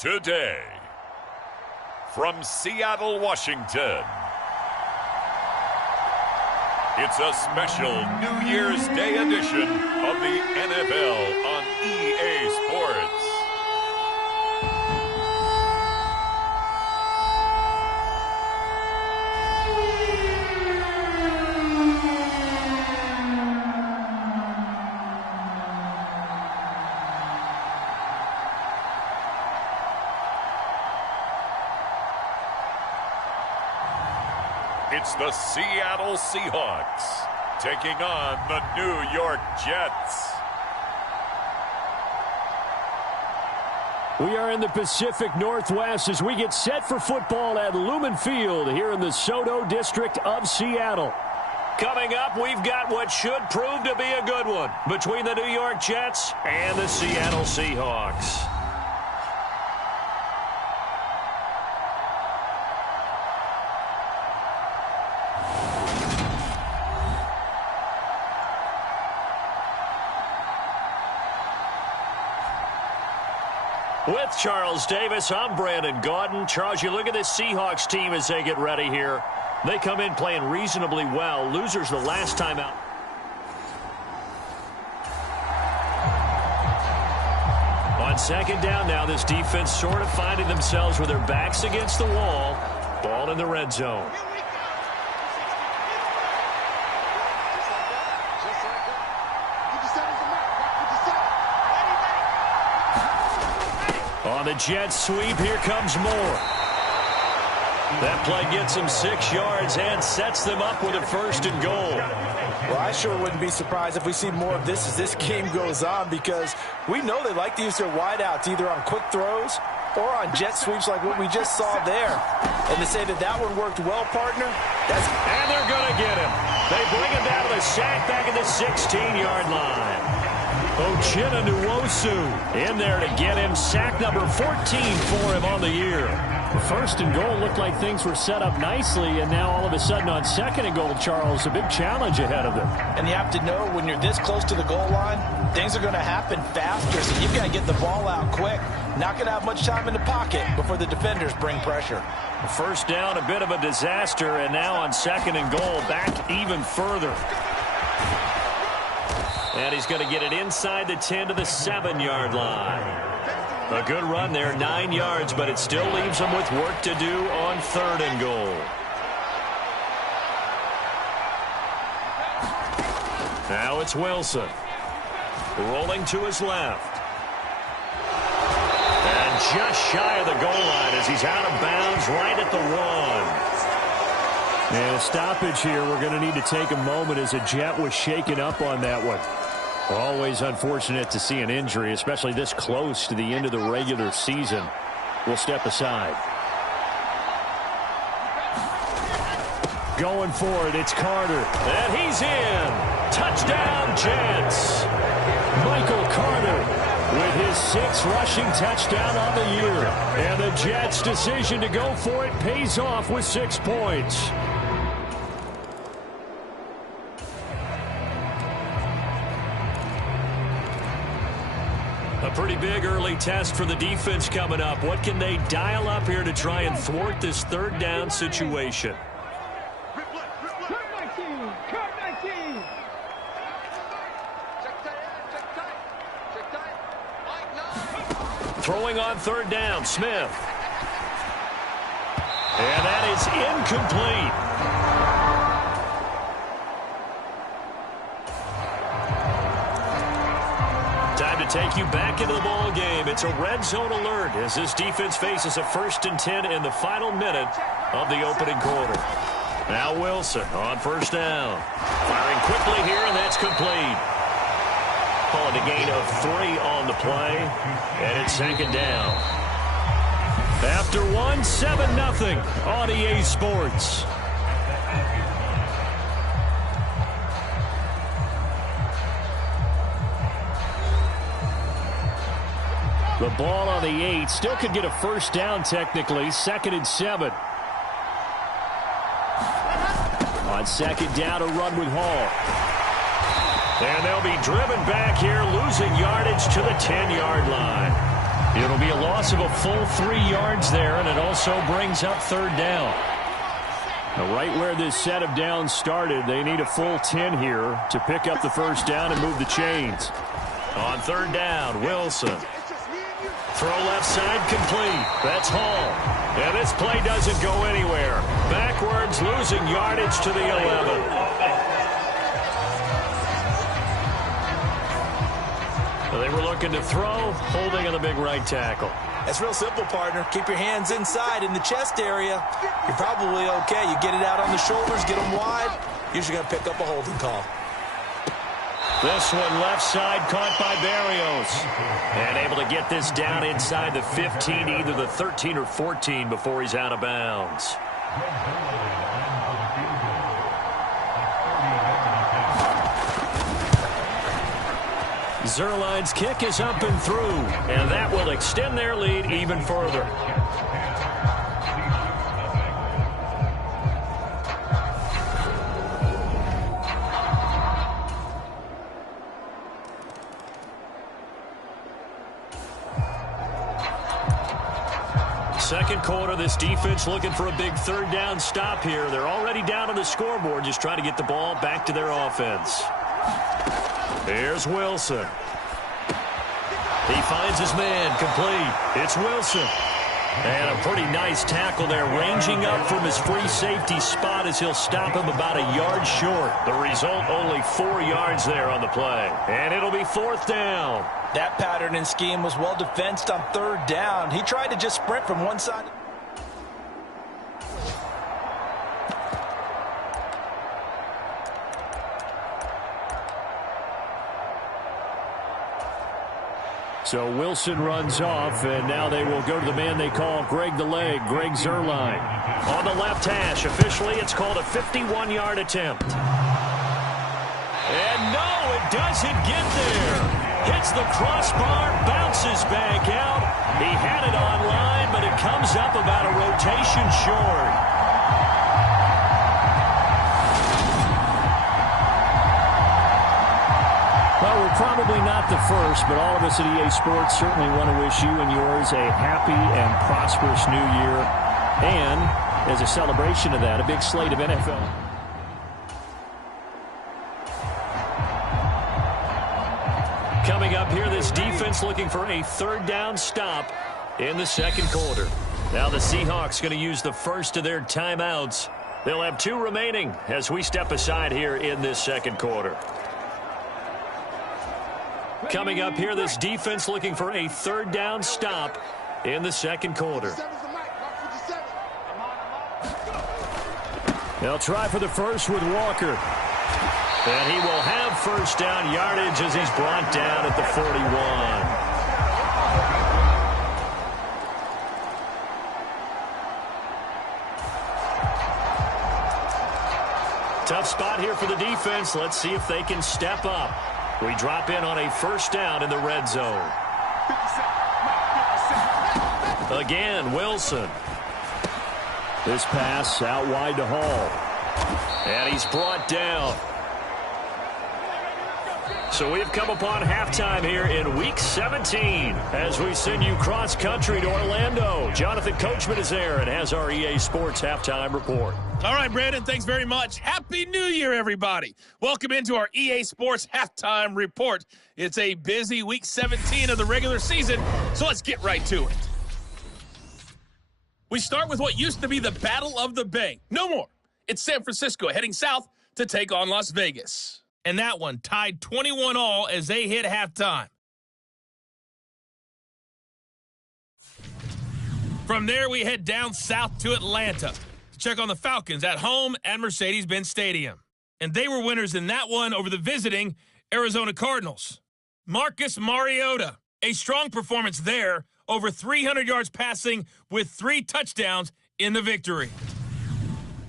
Today, from Seattle, Washington, it's a special New Year's Day edition of the NFL on EA Sports. It's the Seattle Seahawks taking on the New York Jets. We are in the Pacific Northwest as we get set for football at Lumen Field here in the Soto District of Seattle. Coming up, we've got what should prove to be a good one between the New York Jets and the Seattle Seahawks. With Charles Davis, I'm Brandon Gaudin. Charles, you look at this Seahawks team as they get ready here. They come in playing reasonably well. Losers the last time out. On second down now, this defense sort of finding themselves with their backs against the wall. Ball in the red zone. On the Jets sweep, here comes Moore. That play gets them 6 yards and sets them up with a 1st and goal. Well, I sure wouldn't be surprised if we see more of this as this game goes on, because we know they like to use their wideouts either on quick throws or on jet sweeps like what we just saw there. And to say that one worked well, partner, and they're going to get him. They bring him down to the sack back at the 16-yard line. Ochena Nwosu in there to get him. Sack number 14 for him on the year. 1st and goal looked like things were set up nicely, and now all of a sudden on 2nd and goal, Charles, a big challenge ahead of them. And you have to know when you're this close to the goal line, things are going to happen faster, so you've got to get the ball out quick. Not going to have much time in the pocket before the defenders bring pressure. 1st down, a bit of a disaster, and now on 2nd and goal, back even further. And he's going to get it inside the 10 to the 7-yard line. A good run there, 9 yards, but it still leaves him with work to do on 3rd and goal. Now it's Wilson. Rolling to his left. And just shy of the goal line as he's out of bounds right at the 1. And a stoppage here. We're going to need to take a moment as a Jet was shaken up on that one. Always unfortunate to see an injury, especially this close to the end of the regular season. We'll step aside. Going for it, it's Carter. And he's in. Touchdown, Jets. Michael Carter with his 6th rushing touchdown on the year. And the Jets' decision to go for it pays off with 6 points. A pretty big early test for the defense coming up. What can they dial up here to try and thwart this 3rd down situation? Throwing on 3rd down, Smith. And that is incomplete. Time to take you back into the ball game. It's a red zone alert as this defense faces a 1st and 10 in the final minute of the opening quarter. Now Wilson on 1st down. Firing quickly here, and that's complete. Calling a gain of 3 on the play, and it's 2nd down. After 1, 7-0 on EA Sports. The ball on the 8. Still could get a 1st down technically. 2nd and 7. On 2nd down, a run with Hall. And they'll be driven back here, losing yardage to the 10-yard line. It'll be a loss of a full 3 yards there, and it also brings up third down. Now, right where this set of downs started, they need a full 10 here to pick up the first down and move the chains. On third down, Wilson. Throw left side complete. That's Hall. And this play doesn't go anywhere. Backwards, losing yardage to the 11. They were looking to throw, holding on the big right tackle. That's real simple, partner. Keep your hands inside in the chest area. You're probably okay. You get it out on the shoulders, get them wide. Usually going to pick up a holding call. This one left side caught by Barrios. And able to get this down inside the 15, either the 13 or 14 before he's out of bounds. Zerline's kick is up and through, and that will extend their lead even further. Second quarter, this defense looking for a big third down stop here. They're already down on the scoreboard, just trying to get the ball back to their offense. Here's Wilson. He finds his man complete. It's Wilson. And a pretty nice tackle there, ranging up from his free safety spot as he'll stop him about a yard short. The result, only 4 yards there on the play. And it'll be fourth down. That pattern and scheme was well defensed on third down. He tried to just sprint from one side. So Wilson runs off, and now they will go to the man they call Greg the Leg, Greg Zerline. On the left hash, officially it's called a 51-yard attempt. And no, it doesn't get there. Hits the crossbar, bounces back out. He had it on line, but it comes up about a rotation short. Well, we're probably not the first, but all of us at EA Sports certainly want to wish you and yours a happy and prosperous new year. And as a celebration of that, a big slate of NFL. Coming up here, this defense looking for a third down stop in the second quarter. Now the Seahawks going to use the first of their timeouts. They'll have 2 remaining as we step aside here in this second quarter. Coming up here, this defense looking for a third down stop in the second quarter. They'll try for the first with Walker. And he will have first down yardage as he's brought down at the 41. Tough spot here for the defense. Let's see if they can step up. We drop in on a first down in the red zone. Again, Wilson. This pass out wide to Hall. And he's brought down. So we've come upon halftime here in Week 17 as we send you cross-country to Orlando. Jonathan Coachman is there and has our EA Sports halftime report. All right, Brandon, thanks very much. Happy New Year, everybody. Welcome into our EA Sports halftime report. It's a busy Week 17 of the regular season, so let's get right to it. We start with what used to be the Battle of the Bay. No more. It's San Francisco heading south to take on Las Vegas. And that one tied 21-all as they hit halftime. From there, we head down south to Atlanta to check on the Falcons at home at Mercedes-Benz Stadium. And they were winners in that one over the visiting Arizona Cardinals. Marcus Mariota, a strong performance there, over 300 yards passing with 3 touchdowns in the victory.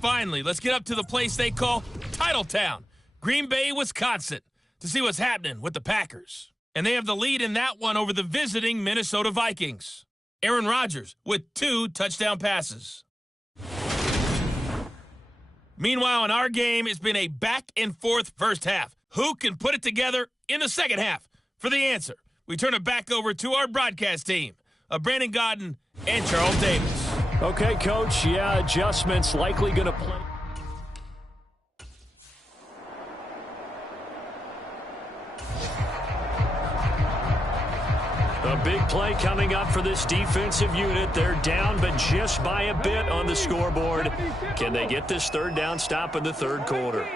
Finally, let's get up to the place they call Titletown, Green Bay, Wisconsin, to see what's happening with the Packers. And they have the lead in that one over the visiting Minnesota Vikings. Aaron Rodgers with 2 touchdown passes. Meanwhile, in our game, it's been a back-and-forth first half. Who can put it together in the second half? For the answer, we turn it back over to our broadcast team. of Brandon Godden and Charles Davis. Okay, Coach. Yeah, adjustments likely going to play. A big play coming up for this defensive unit. They're down, but just by a bit on the scoreboard. Can they get this third down stop in the third quarter?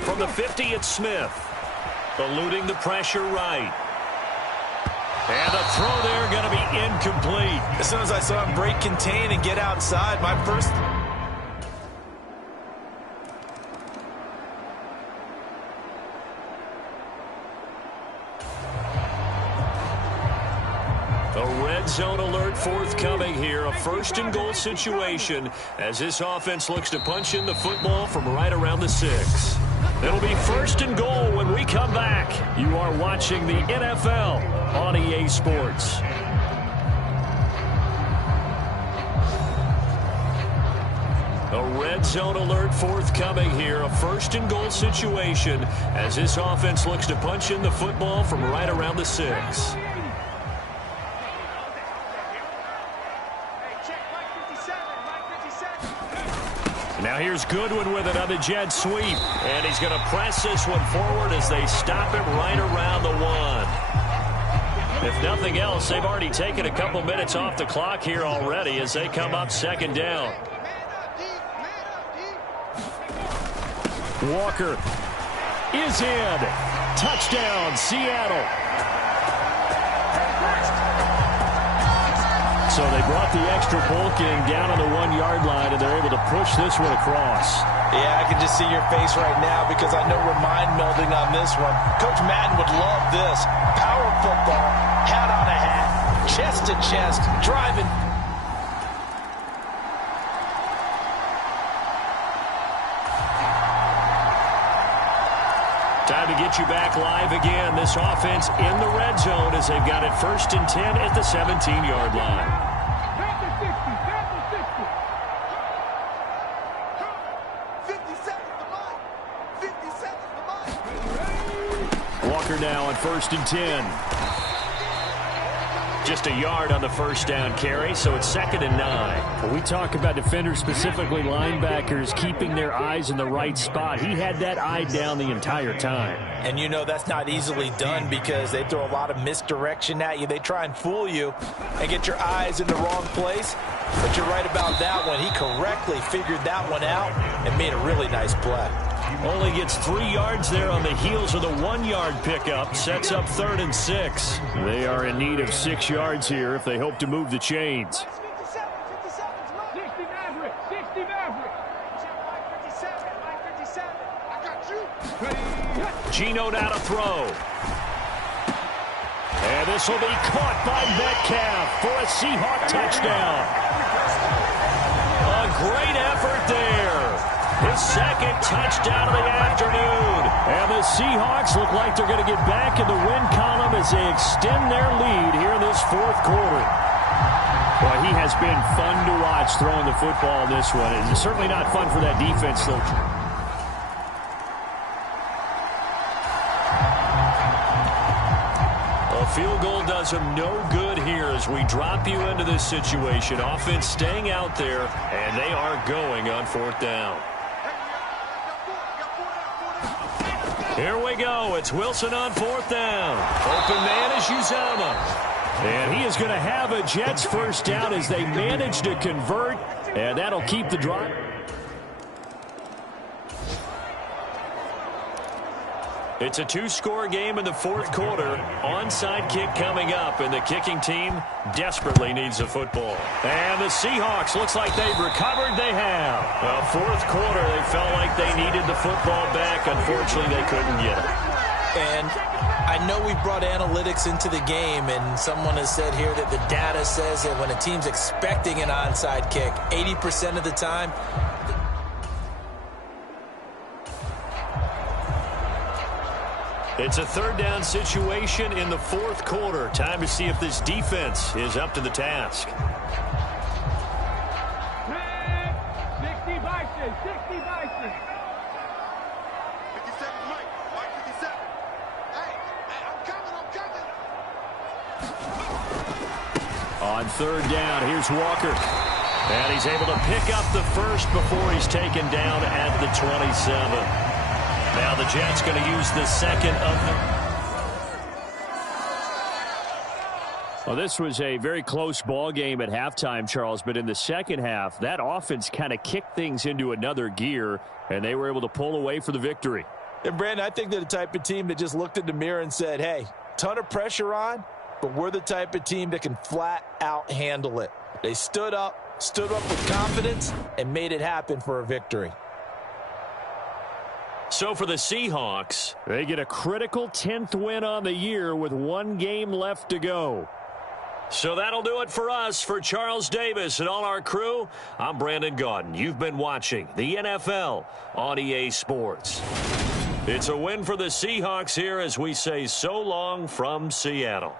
From the 50, it's Smith. Eluding the pressure right. And the throw there going to be incomplete. As soon as I saw him break contain and get outside, my first... A red zone alert forthcoming here. A first and goal situation as this offense looks to punch in the football from right around the 6. It'll be first and goal when we come back. You are watching the NFL on EA Sports. A red zone alert forthcoming here. A first and goal situation as this offense looks to punch in the football from right around the 6. Now here's Goodwin with another jet sweep. And he's going to press this one forward as they stop it right around the 1. If nothing else, they've already taken a couple minutes off the clock here already as they come up second down. Walker is in. Touchdown, Seattle. So they brought the extra bulk in down on the 1-yard line, and they're able to push this one across. Yeah, I can just see your face right now because I know we're mind melding on this one. Coach Madden would love this. Power football, hat on a hat, chest to chest, driving. Time to get you back live again. This offense in the red zone as they've got it first and 10 at the 17-yard line. Walker now on first and 10. Just a yard on the first down carry, so it's second and 9. When we talk about defenders, specifically linebackers, keeping their eyes in the right spot, he had that eye down the entire time. And you know that's not easily done because they throw a lot of misdirection at you. They try and fool you and get your eyes in the wrong place. But you're right about that one. He correctly figured that one out and made a really nice play. Only gets 3 yards there on the heels of the 1-yard pickup. Sets up third and 6. They are in need of 6 yards here if they hope to move the chains. Geno now to throw. And this will be caught by Metcalf for a Seahawk touchdown. A great effort there. His second touchdown of the afternoon. And the Seahawks look like they're going to get back in the win column as they extend their lead here in this fourth quarter. Boy, he has been fun to watch throwing the football in this one. It's certainly not fun for that defense, though. A field goal does him no good here as we drop you into this situation. Offense staying out there, and they are going on fourth down. Here we go. It's Wilson on fourth down. Open man is Uzama. And he is going to have a Jets first down as they manage to convert, and that'll keep the drive. It's a 2-score game in the fourth quarter. Onside kick coming up, and the kicking team desperately needs the football. And the Seahawks looks like they've recovered. They have. Well, fourth quarter, they felt like they needed the football back. Unfortunately, they couldn't get it. And I know we brought analytics into the game, and someone has said here that the data says that when a team's expecting an onside kick, 80% of the time, it's a third down situation in the fourth quarter. Time to see if this defense is up to the task. 60 Bison. 57 Mike. Mike 57. On third down, here's Walker. And he's able to pick up the first before he's taken down at the 27. Now the Jets going to use the second of the... Well, this was a very close ball game at halftime, Charles, but in the second half, that offense kind of kicked things into another gear, and they were able to pull away for the victory. And, Brandon, I think they're the type of team that just looked in the mirror and said, hey, ton of pressure on, but we're the type of team that can flat out handle it. They stood up with confidence, and made it happen for a victory. So for the Seahawks, they get a critical 10th win on the year with one game left to go. So that'll do it for us. For Charles Davis and all our crew, I'm Brandon Gaudin. You've been watching the NFL on EA Sports. It's a win for the Seahawks here as we say so long from Seattle.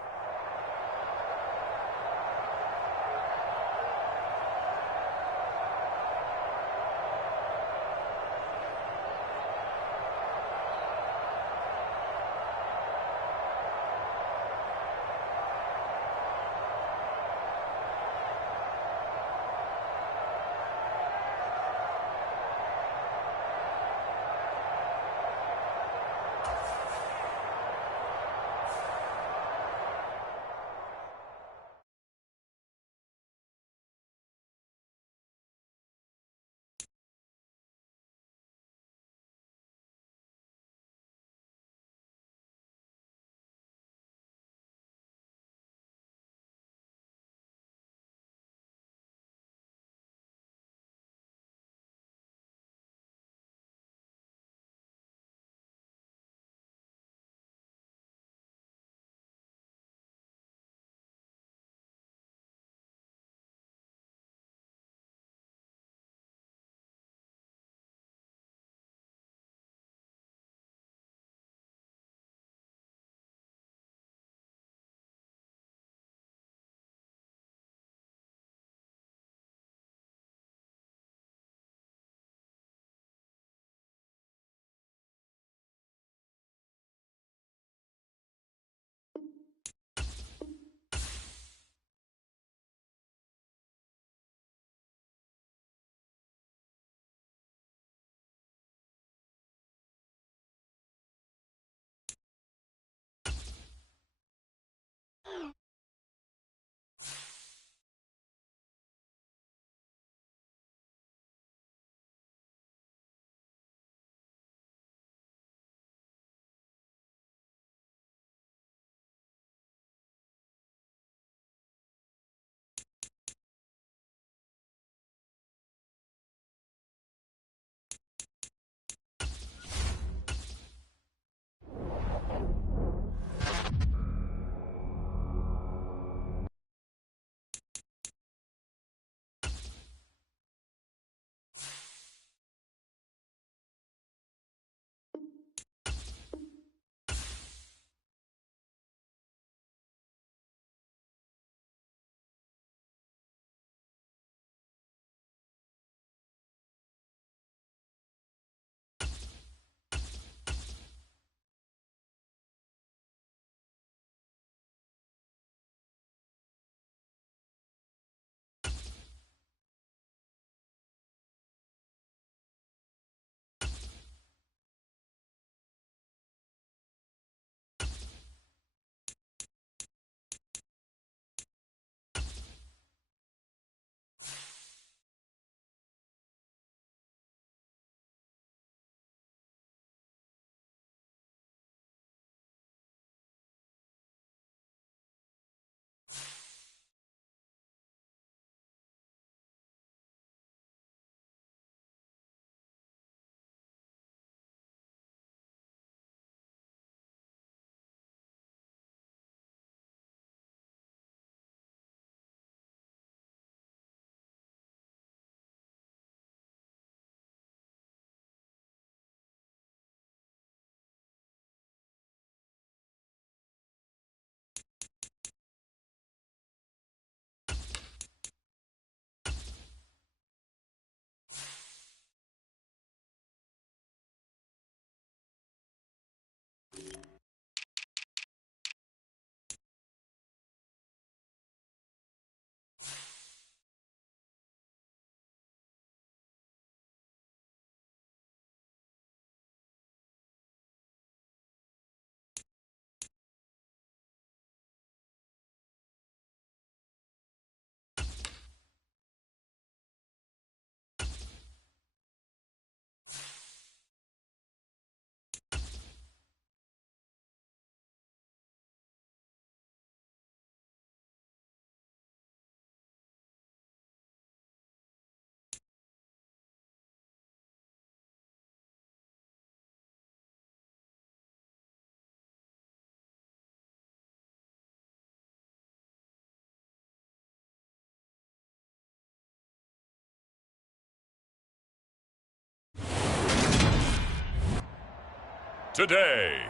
today.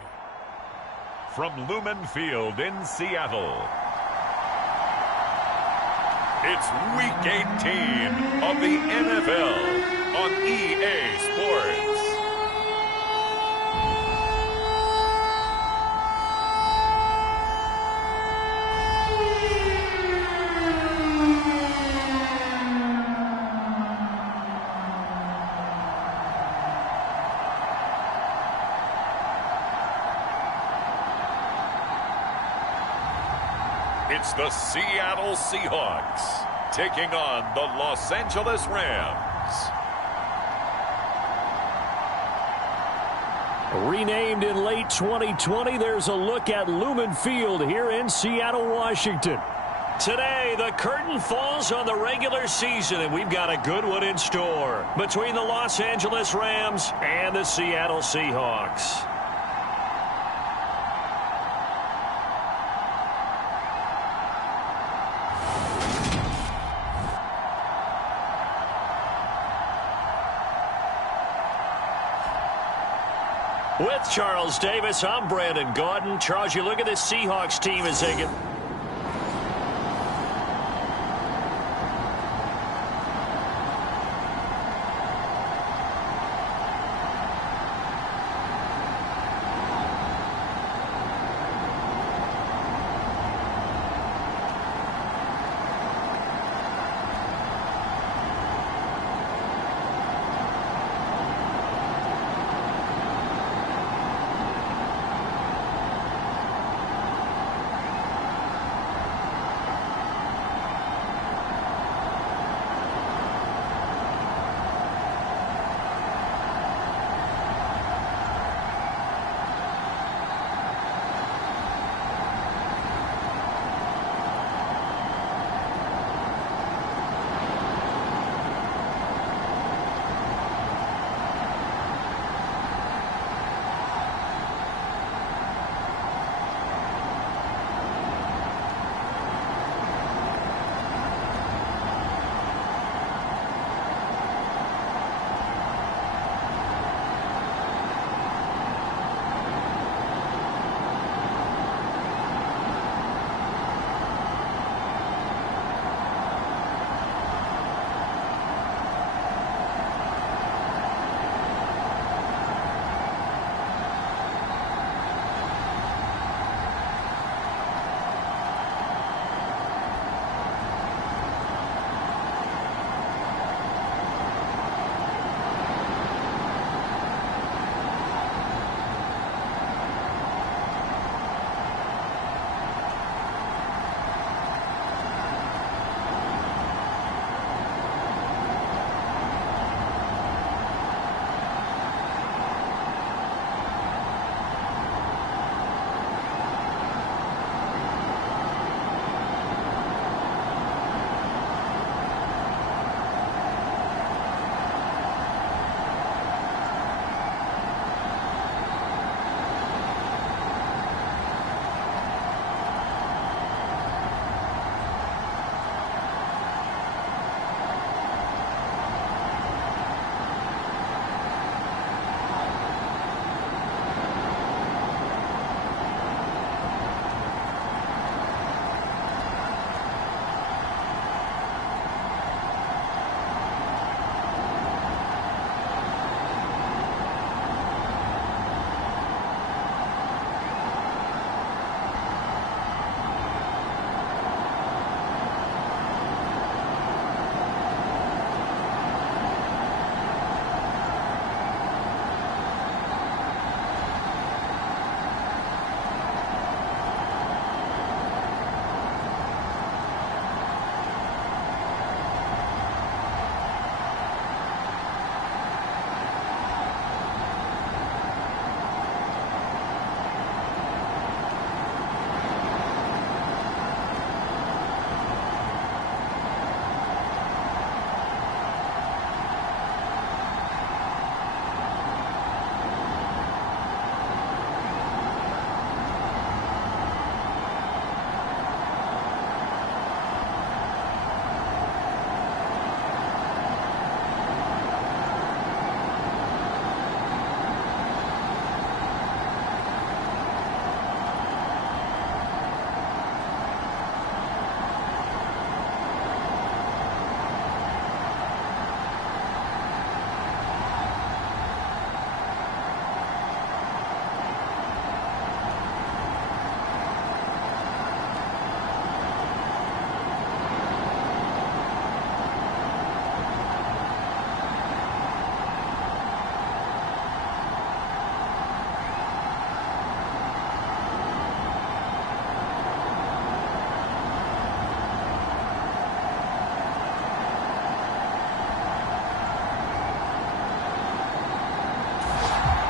From Lumen Field in Seattle, it's Week 18 of the NFL on EA Sports. It's the Seattle Seahawks taking on the Los Angeles Rams. Renamed in late 2020, there's a look at Lumen Field here in Seattle, Washington. Today, the curtain falls on the regular season, and we've got a good one in store between the Los Angeles Rams and the Seattle Seahawks. With Charles Davis, I'm Brandon Gaudin. Charles, you look at this Seahawks team as they get...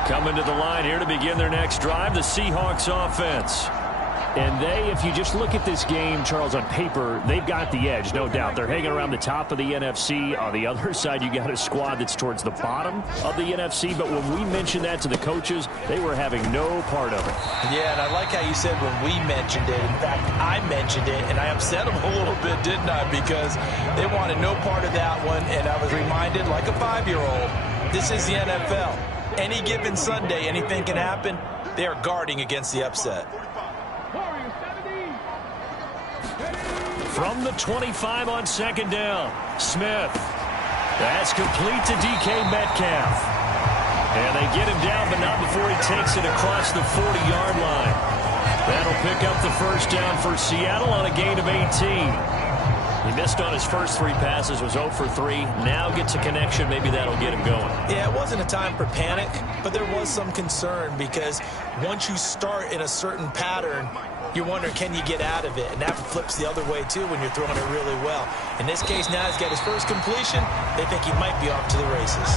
Coming to the line here to begin their next drive, the Seahawks offense. And if you just look at this game, Charles, on paper, they've got the edge, no doubt. They're hanging around the top of the NFC. On the other side, you got a squad that's towards the bottom of the NFC. But when we mentioned that to the coaches, they were having no part of it. Yeah, and I like how you said when we mentioned it. In fact, I mentioned it, and I upset them a little bit, didn't I? Because they wanted no part of that one, and I was reminded, like a 5-year-old, this is the NFL. Any given Sunday, anything can happen. They are guarding against the upset. From the 25 on second down, Smith. That's complete to DK Metcalf. And they get him down, but not before he takes it across the 40-yard line. That'll pick up the first down for Seattle on a gain of 18. He missed on his first 3 passes, was 0 for 3. Now gets a connection. Maybe that'll get him going. Yeah, it wasn't a time for panic, but there was some concern because once you start in a certain pattern, you wonder, can you get out of it? And that flips the other way, too, when you're throwing it really well. In this case, now he's got his first completion. They think he might be off to the races.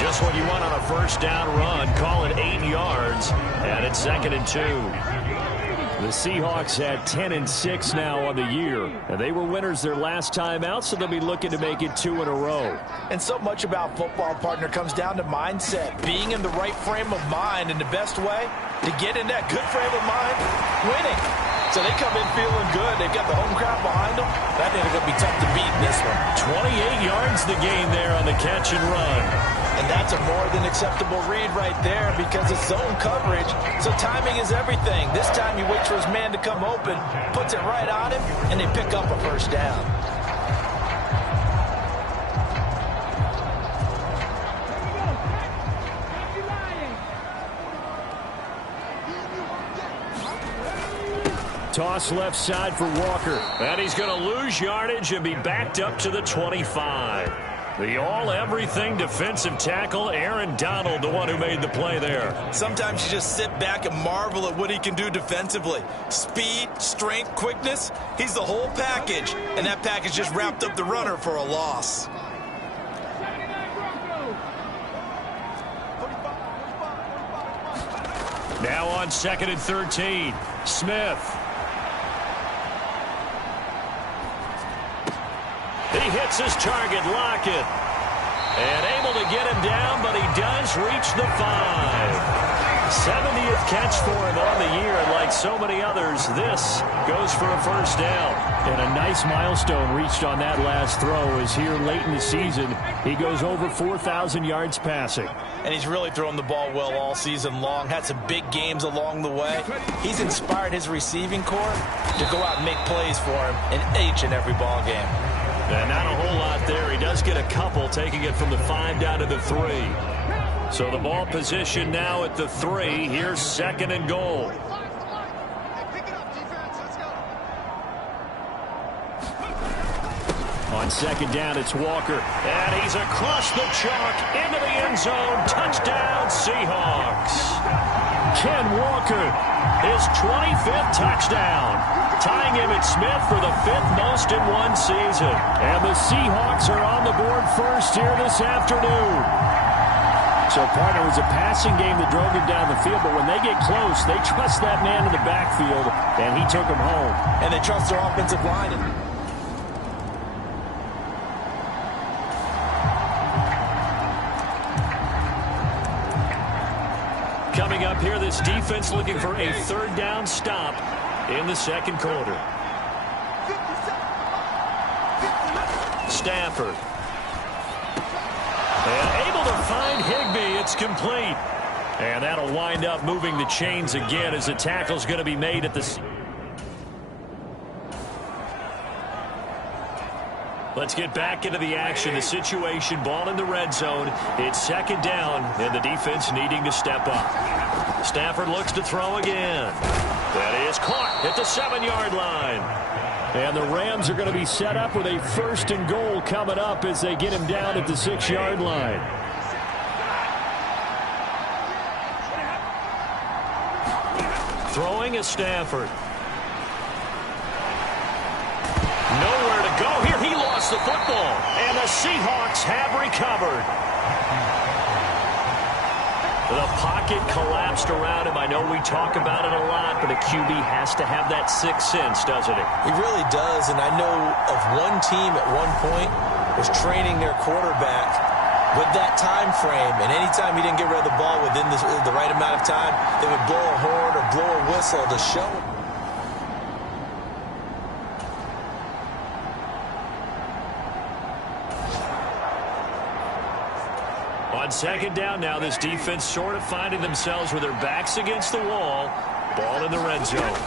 Just what you want on a first down run. Call it 8 yards, and it's 2nd and 2. The Seahawks at 10-6 now on the year, and they were winners their last time out, so they'll be looking to make it 2 in a row. And so much about football, partner, comes down to mindset, being in the right frame of mind, and the best way to get in that good frame of mind, winning. So they come in feeling good. They've got the home crowd behind them. I think they're going to be tough to beat in this one. 28 yards the gain there on the catch and run. And that's a more than acceptable read right there because it's zone coverage, so timing is everything. This time he waits for his man to come open, puts it right on him, and they pick up a first down. Toss left side for Walker. And he's going to lose yardage and be backed up to the 25. The all-everything defensive tackle, Aaron Donald, the one who made the play there. Sometimes you just sit back and marvel at what he can do defensively. Speed, strength, quickness, he's the whole package. And that package just wrapped up the runner for a loss. Now on 2nd and 13, Smith. He hits his target, Lockett. And able to get him down, but he does reach the 5. 70th catch for him on the year, and like so many others, this goes for a first down. And a nice milestone reached on that last throw is here late in the season. He goes over 4,000 yards passing. And he's really thrown the ball well all season long. Had some big games along the way. He's inspired his receiving corps to go out and make plays for him in each and every ball game. And not a whole lot there. He does get a couple, taking it from the 5 down to the 3. So the ball position now at the 3. Here's 2nd and goal. On 2nd down, it's Walker. And he's across the chalk into the end zone. Touchdown, Seahawks. Ken Walker, his 25th touchdown, tying him at Smith for the 5th most in one season. And the Seahawks are on the board first here this afternoon. So, partner, it was a passing game that drove him down the field, but when they get close, they trust that man in the backfield, and he took him home. And they trust their offensive line. Coming up here, this defense looking for a 3rd down stop in the 2nd quarter. Stafford. And able to find Higbee. It's complete. And that'll wind up moving the chains again as the tackle's going to be made at the... Let's get back into the action. The situation, ball in the red zone. It's 2nd down, and the defense needing to step up. Stafford looks to throw again. That is caught at the 7-yard line. And the Rams are going to be set up with a 1st and goal coming up as they get him down at the 6-yard line. Throwing is Stafford. Nowhere to go here. He lost the football. And the Seahawks have recovered. The pocket collapsed around him. I know we talk about it a lot, but a QB has to have that sixth sense, doesn't it? He really does, and I know of one team at one point was training their quarterback with that time frame, and anytime he didn't get rid of the ball within the right amount of time, they would blow a horn or blow a whistle to show him. On second down now, this defense sort of finding themselves with their backs against the wall. Ball in the red zone.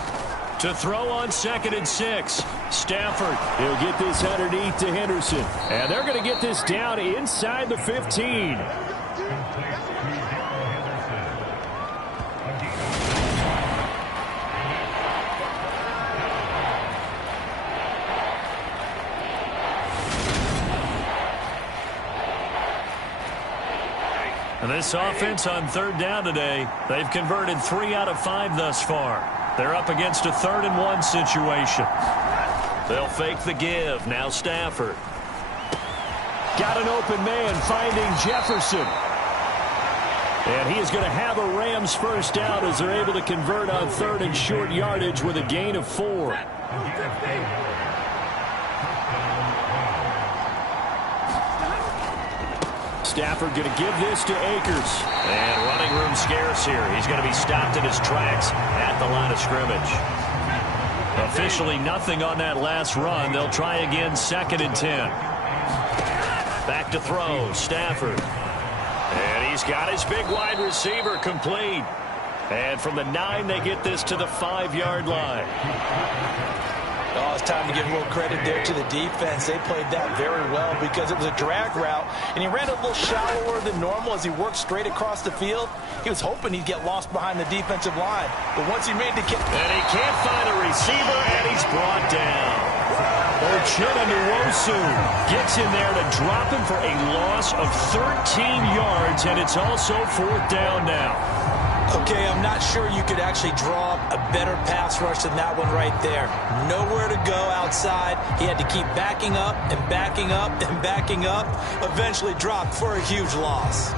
To throw on 2nd and 6. Stafford. He'll get this underneath to Henderson. And they're going to get this down inside the 15. And this offense on 3rd down today, they've converted 3 out of 5 thus far. They're up against a 3rd and 1 situation. They'll fake the give. Now Stafford. Got an open man finding Jefferson. And he is going to have a Rams first down as they're able to convert on 3rd and short yardage with a gain of 4. Stafford going to give this to Akers. And running room scarce here. He's going to be stopped in his tracks at the line of scrimmage. Officially nothing on that last run. They'll try again 2nd and 10. Back to throw. Stafford. And he's got his big wide receiver complete. And from the 9, they get this to the 5-yard line. Oh, it's time to give a little credit there to the defense. They played that very well because it was a drag route, and he ran a little shallower than normal as he worked straight across the field. He was hoping he'd get lost behind the defensive line, but once he made the kick... And he can't find a receiver, and he's brought down. Uchenna Nwosu gets in there to drop him for a loss of 13 yards, and it's also 4th down now. Okay, I'm not sure you could actually draw a better pass rush than that one right there. Nowhere to go outside. He had to keep backing up and backing up and backing up. Eventually dropped for a huge loss.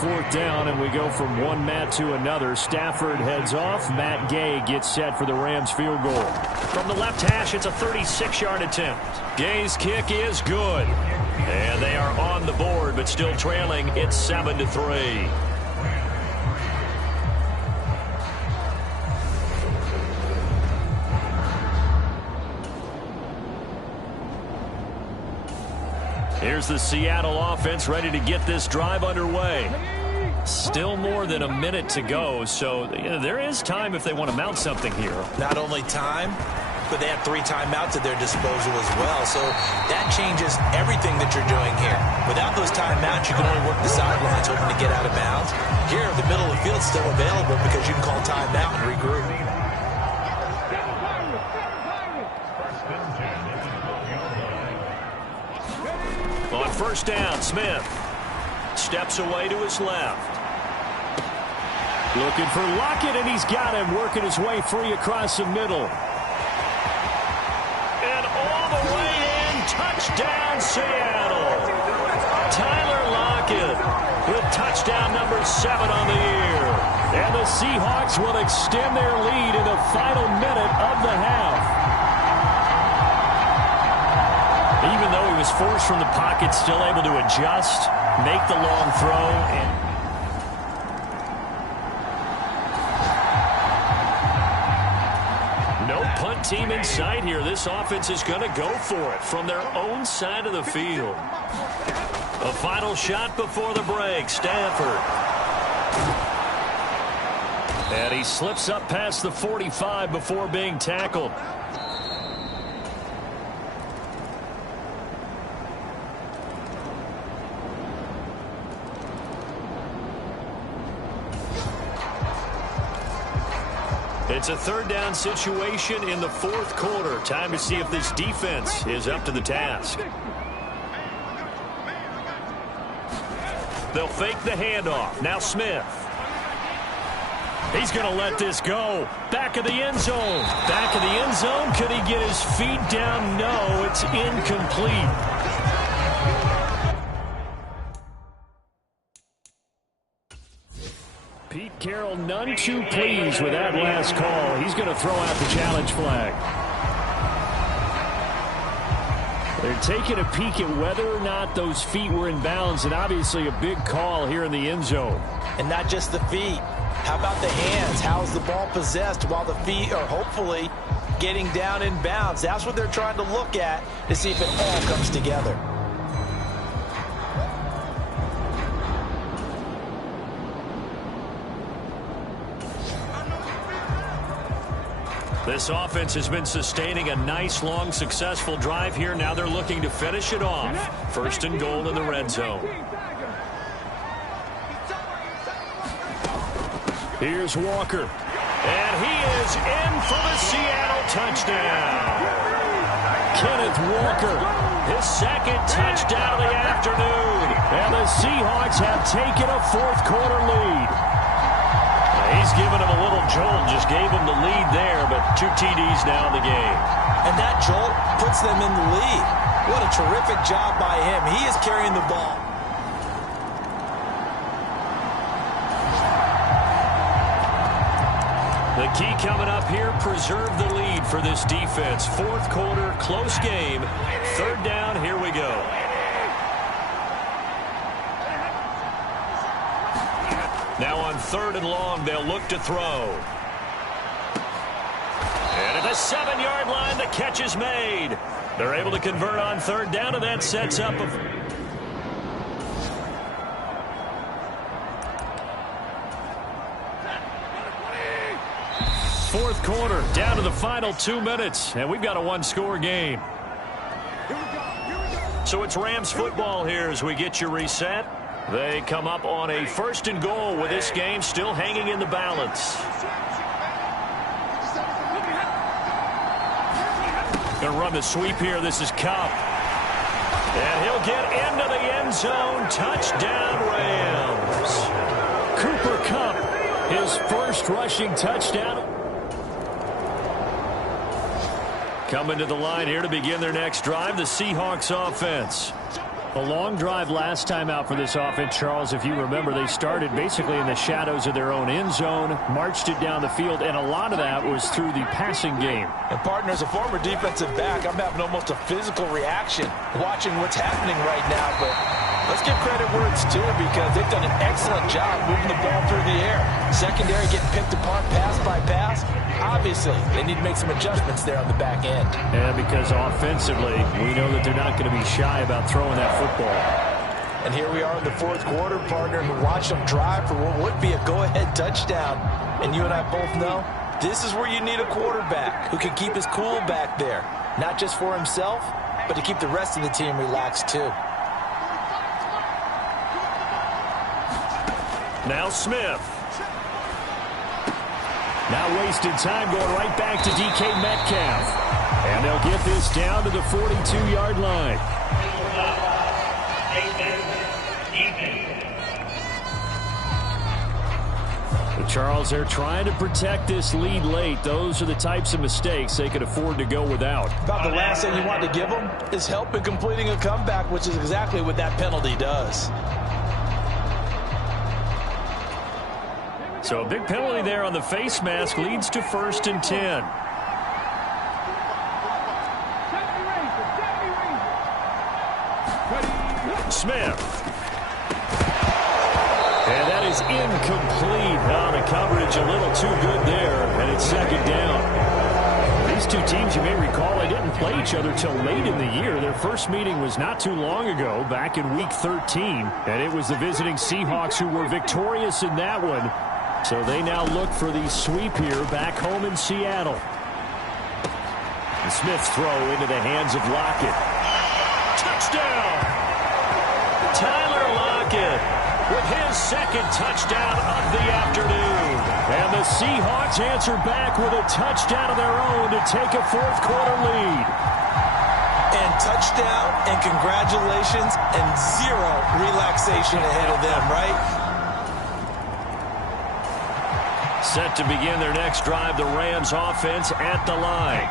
4th down, and we go from one Matt to another. Stafford heads off. Matt Gay gets set for the Rams field goal. From the left hash, it's a 36-yard attempt. Gay's kick is good. And they are on the board, but still trailing. It's 7-3. Here's the Seattle offense ready to get this drive underway. Still more than a minute to go, so there is time if they want to mount something here. Not only time, but they have 3 timeouts at their disposal as well, so that changes everything that you're doing here. Without those timeouts, you can only work the sidelines hoping to get out of bounds. Here, the middle of the field's still available because you can call timeout and regroup. On 1st down, Smith steps away to his left. Looking for Lockett, and he's got him working his way free across the middle. And all the way in, touchdown Seattle. Tyler Lockett with touchdown number 7 on the year. And the Seahawks will extend their lead in the final minute of the half. Even though he was forced from the pocket, still able to adjust, make the long throw. And no punt team in sight here. This offense is going to go for it from their own side of the field. A final shot before the break. Stafford. And he slips up past the 45 before being tackled. It's a 3rd down situation in the 4th quarter. Time to see if this defense is up to the task. They'll fake the handoff. Now Smith. He's going to let this go. Back of the end zone. Back of the end zone. Could he get his feet down? No, it's incomplete. Pete Carroll none too pleased with that last call. He's going to throw out the challenge flag. They're taking a peek at whether or not those feet were in bounds, and obviously a big call here in the end zone. And not just the feet. How about the hands? How's the ball possessed while the feet are hopefully getting down in bounds? That's what they're trying to look at to see if it all comes together. This offense has been sustaining a nice, long, successful drive here. Now they're looking to finish it off. First and goal in the red zone. Here's Walker. And he is in for the Seattle touchdown. Kenneth Walker, his second touchdown of the afternoon. And the Seahawks have taken a fourth-quarter lead. He's given him a little jolt, just gave him the lead there, but 2 TDs now in the game. And that jolt puts them in the lead. What a terrific job by him. He is carrying the ball. The key coming up here, preserve the lead for this defense. Fourth quarter, close game. Third down, here we go. Now on third and long, they'll look to throw. And at the 7-yard line, the catch is made. They're able to convert on third down, and that sets up a... Fourth quarter, down to the final 2 minutes, and we've got a one-score game. So it's Rams football here as we get you reset. They come up on a first and goal with this game still hanging in the balance. Going to run the sweep here. This is Kupp. And he'll get into the end zone. Touchdown, Rams. Cooper Kupp, his first rushing touchdown. Coming to the line here to begin their next drive, the Seahawks offense. A long drive last time out for this offense, Charles. If you remember, they started basically in the shadows of their own end zone, marched it down the field, and a lot of that was through the passing game. And partner, as a former defensive back, I'm having almost a physical reaction watching what's happening right now. But let's give credit where it's due because they've done an excellent job moving the ball through the air. Secondary getting picked apart pass by pass. Obviously, they need to make some adjustments there on the back end. Yeah, because offensively, we know that they're not going to be shy about throwing that football. And here we are in the fourth quarter, partner, who watched them drive for what would be a go-ahead touchdown. And you and I both know this is where you need a quarterback who can keep his cool back there. Not just for himself, but to keep the rest of the team relaxed too. Now Smith. Now wasted time going right back to DK Metcalf. And they'll get this down to the 42-yard line. But Charles, they're trying to protect this lead late. Those are the types of mistakes they could afford to go without. About the last thing you want to give them is help in completing a comeback, which is exactly what that penalty does. So a big penalty there on the face mask leads to 1st and 10. Smith. And that is incomplete. On the coverage a little too good there, and it's second down. These two teams, you may recall, they didn't play each other till late in the year. Their first meeting was not too long ago, back in Week 13. And it was the visiting Seahawks who were victorious in that one. So they now look for the sweep here back home in Seattle. And Smith's throw into the hands of Lockett. Touchdown! Tyler Lockett with his second touchdown of the afternoon. And the Seahawks answer back with a touchdown of their own to take a fourth quarter lead. And touchdown and congratulations and zero relaxation ahead of them, right? Set to begin their next drive, the Rams offense at the line.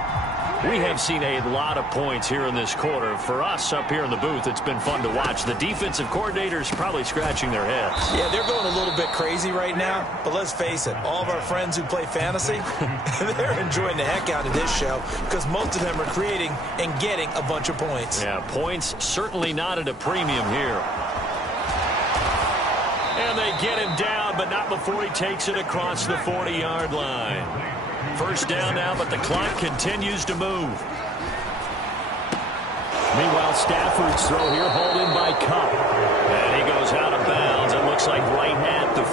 We have seen a lot of points here in this quarter. For us up here in the booth, it's been fun to watch. The defensive coordinators probably scratching their heads. Yeah, they're going a little bit crazy right now, but let's face it, all of our friends who play fantasy, they're enjoying the heck out of this show because most of them are creating and getting a bunch of points. Yeah, points certainly not at a premium here. And they get him down, but not before he takes it across the 40-yard line. First down now, but the clock continues to move. Meanwhile, Stafford's throw here hauled in by Cup. And he goes out of bounds. It looks like right at the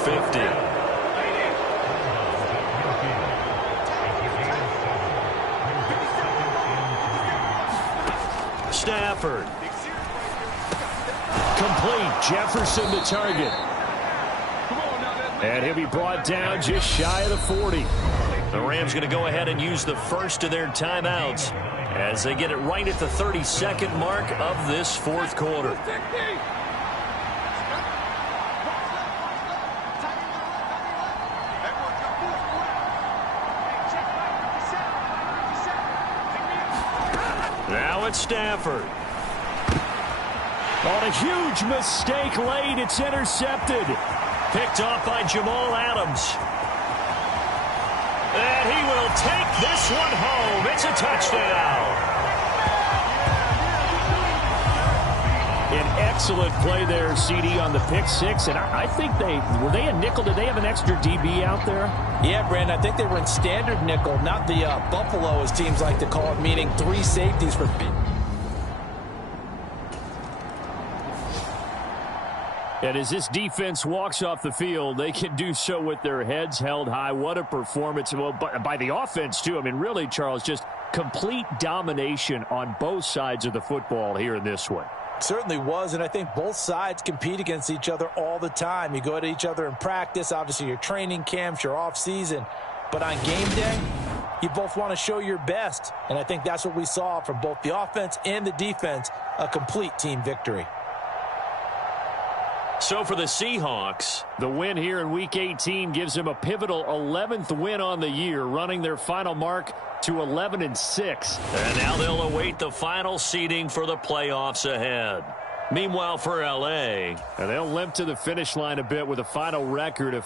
50. Stafford. Complete. Jefferson the target. And he'll be brought down just shy of the 40. The Rams going to go ahead and use the first of their timeouts as they get it right at the 32nd mark of this fourth quarter. Now it's Stafford. On a huge mistake late, it's intercepted. Picked off by Jamal Adams. And he will take this one home. It's a touchdown. An excellent play there, CD, on the pick six. And I think were they a nickel? Did they have an extra DB out there? Yeah, Brandon, I think they were in standard nickel, not the Buffalo, as teams like to call it, meaning three safeties for big. And as this defense walks off the field, they can do so with their heads held high. What a performance. Well, by the offense, too. I mean, really, Charles, just complete domination on both sides of the football here in this one. Certainly was, and I think both sides compete against each other all the time. You go at each other in practice, obviously your training camps, your off-season. But on game day, you both want to show your best. And I think that's what we saw from both the offense and the defense, a complete team victory. So for the Seahawks, the win here in Week 18 gives them a pivotal 11th win on the year, running their final mark to 11-6. And now they'll await the final seeding for the playoffs ahead. Meanwhile, for L.A., and they'll limp to the finish line a bit with a final record of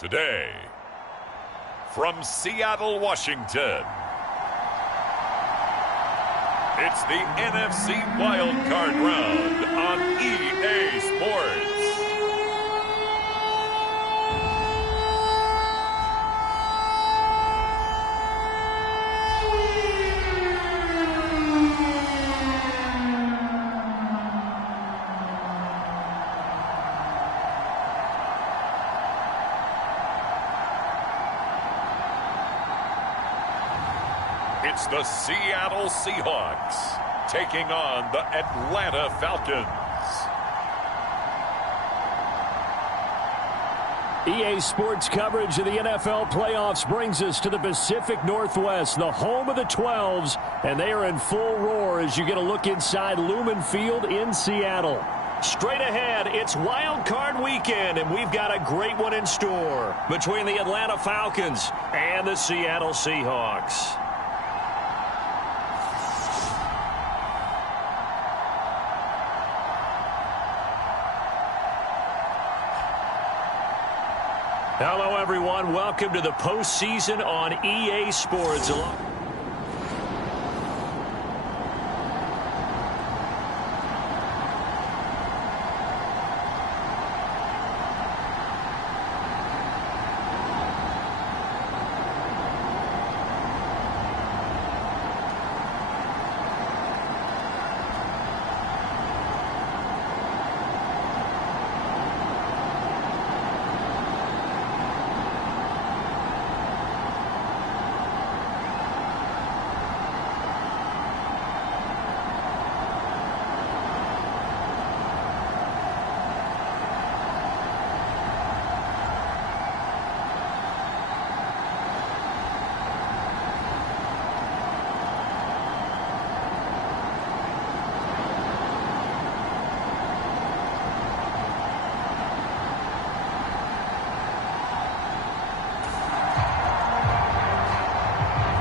Today, from Seattle, Washington, it's the NFC Wild Card Round on EA Sports. It's the Seattle Seahawks taking on the Atlanta Falcons. EA Sports coverage of the NFL playoffs brings us to the Pacific Northwest, the home of the 12s, and they are in full roar as you get a look inside Lumen Field in Seattle. Straight ahead, it's Wild Card Weekend, and we've got a great one in store between the Atlanta Falcons and the Seattle Seahawks. Hello, everyone. Welcome to the postseason on EA Sports.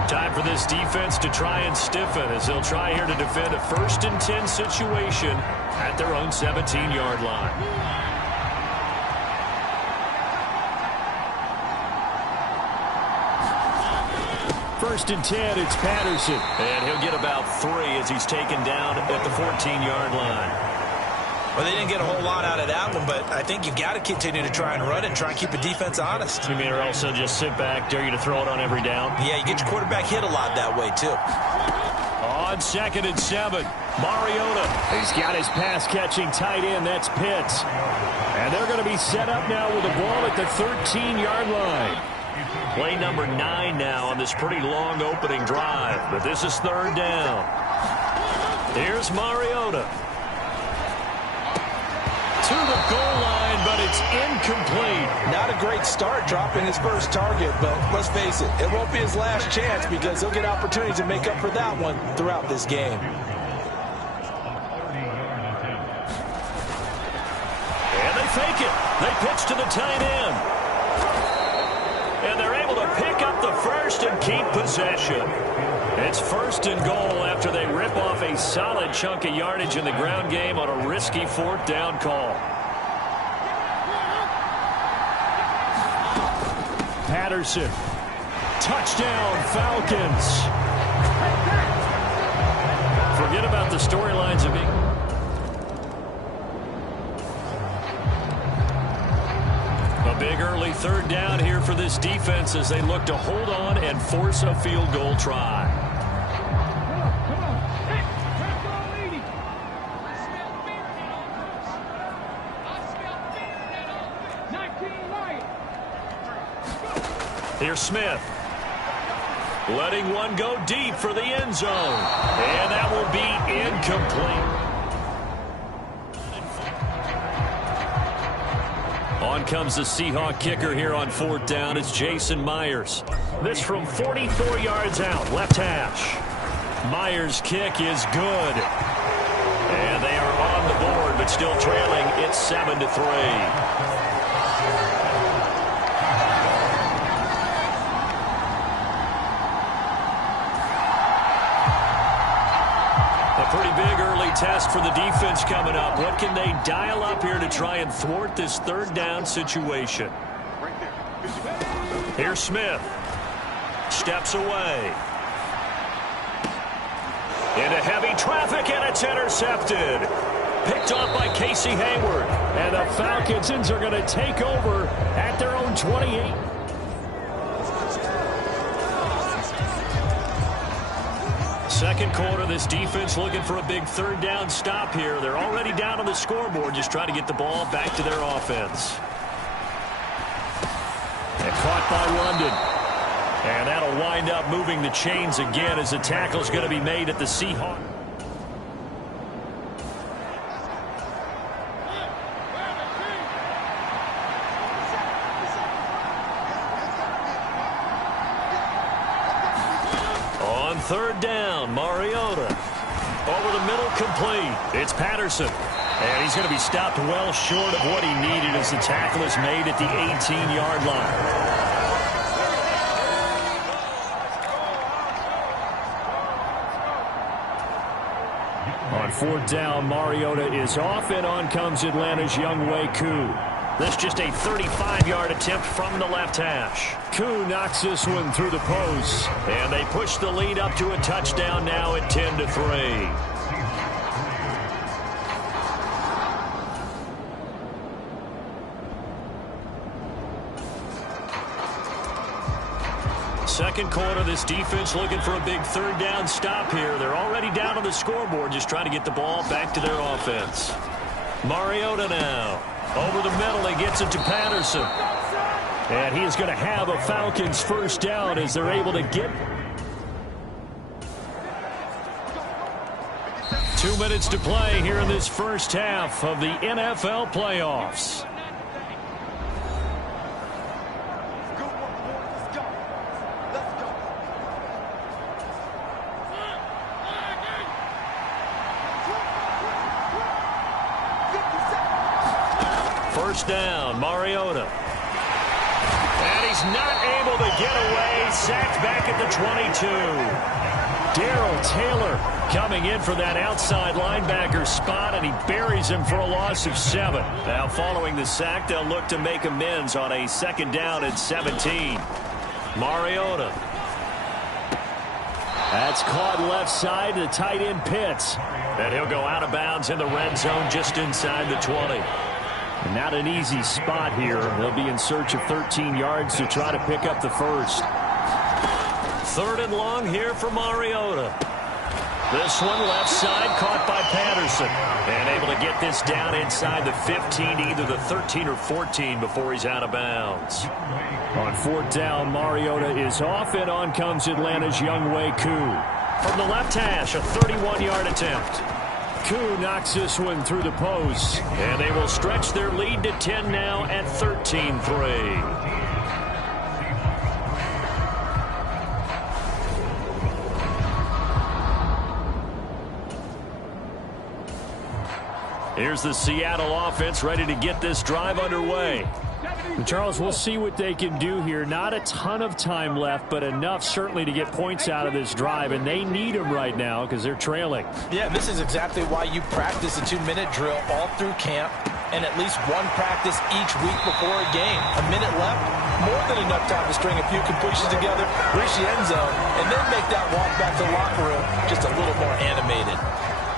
Time for this defense to try and stiffen as they'll try here to defend a 1st and 10 situation at their own 17-yard line. First and 10, it's Patterson. And he'll get about 3 as he's taken down at the 14-yard line. Well, they didn't get a whole lot out of that one, but I think you've got to continue to try and run and try and keep the defense honest. You mean, or also just sit back, dare you to throw it on every down? Yeah, you get your quarterback hit a lot that way, too. On 2nd and 7, Mariota. He's got his pass-catching tight end. That's Pitts. And they're going to be set up now with the ball at the 13-yard line. Play number 9 now on this pretty long opening drive. But this is 3rd down. Here's Mariota. To the goal line, but it's incomplete. Not a great start dropping his first target, but let's face it, it won't be his last chance because he'll get opportunities to make up for that one throughout this game. And they fake it. They pitch to the tight end. And they're able to pick up the first and keep possession. It's 1st and goal after they rip off a solid chunk of yardage in the ground game on a risky 4th down call. Patterson. Touchdown, Falcons. Forget about the storylines of being... A big early 3rd down here for this defense as they look to hold on and force a field goal try. Here's Smith. Letting one go deep for the end zone. And that will be incomplete. On comes the Seahawk kicker here on 4th down. It's Jason Myers. This from 44 yards out, left hash. Myers' kick is good. And they are on the board, but still trailing. It's 7-3. Pretty big early test for the defense coming up. What can they dial up here to try and thwart this 3rd down situation? Right there. Here's Smith. Steps away. Into heavy traffic, and it's intercepted. Picked off by Casey Hayward. And the Falcons are going to take over at their own 28. Second quarter, this defense looking for a big third down stop here. They're already down on the scoreboard, just trying to get the ball back to their offense. And caught by London. And that'll wind up moving the chains again as the tackle's going to be made at the Seahawks. On third down, Mariota. Over the middle, complete. It's Patterson. And he's going to be stopped well short of what he needed as the tackle is made at the 18-yard line. On fourth down, Mariota is off, and on comes Atlanta's Younghoe Koo. This just a 35-yard attempt from the left hash. Koo knocks this one through the post, and they push the lead up to a touchdown now at 10-3. Second quarter, this defense looking for a big third down stop here. They're already down on the scoreboard, just trying to get the ball back to their offense. Mariota now. Over the middle, he gets it to Patterson. And he is going to have a Falcons first down as they're able to get. 2 minutes to play here in this first half of the NFL playoffs. First down, Mariota. And he's not able to get away. Sacked back at the 22. Darrell Taylor coming in for that outside linebacker spot, and he buries him for a loss of 7. Now following the sack, they'll look to make amends on a second down at 17. Mariota. That's caught left side to tight end Pitts. And he'll go out of bounds in the red zone just inside the 20. Not an easy spot here. They'll be in search of 13 yards to try to pick up the first. Third and long here for Mariota. This one left side caught by Patterson. And able to get this down inside the 15, either the 13 or 14 before he's out of bounds. On fourth down, Mariota is off, and on comes Atlanta's Younghoe Koo. From the left hash, a 31-yard attempt. Koo knocks this one through the post, and they will stretch their lead to 10 now at 13-3. Here's the Seattle offense ready to get this drive underway. And Charles, we'll see what they can do here. Not a ton of time left, but enough certainly to get points out of this drive, and they need them right now because they're trailing. Yeah, this is exactly why you practice a 2-minute drill all through camp and at least one practice each week before a game. A minute left, more than enough time to string a few completions together, reach the end zone, and then make that walk back to the locker room just a little more animated.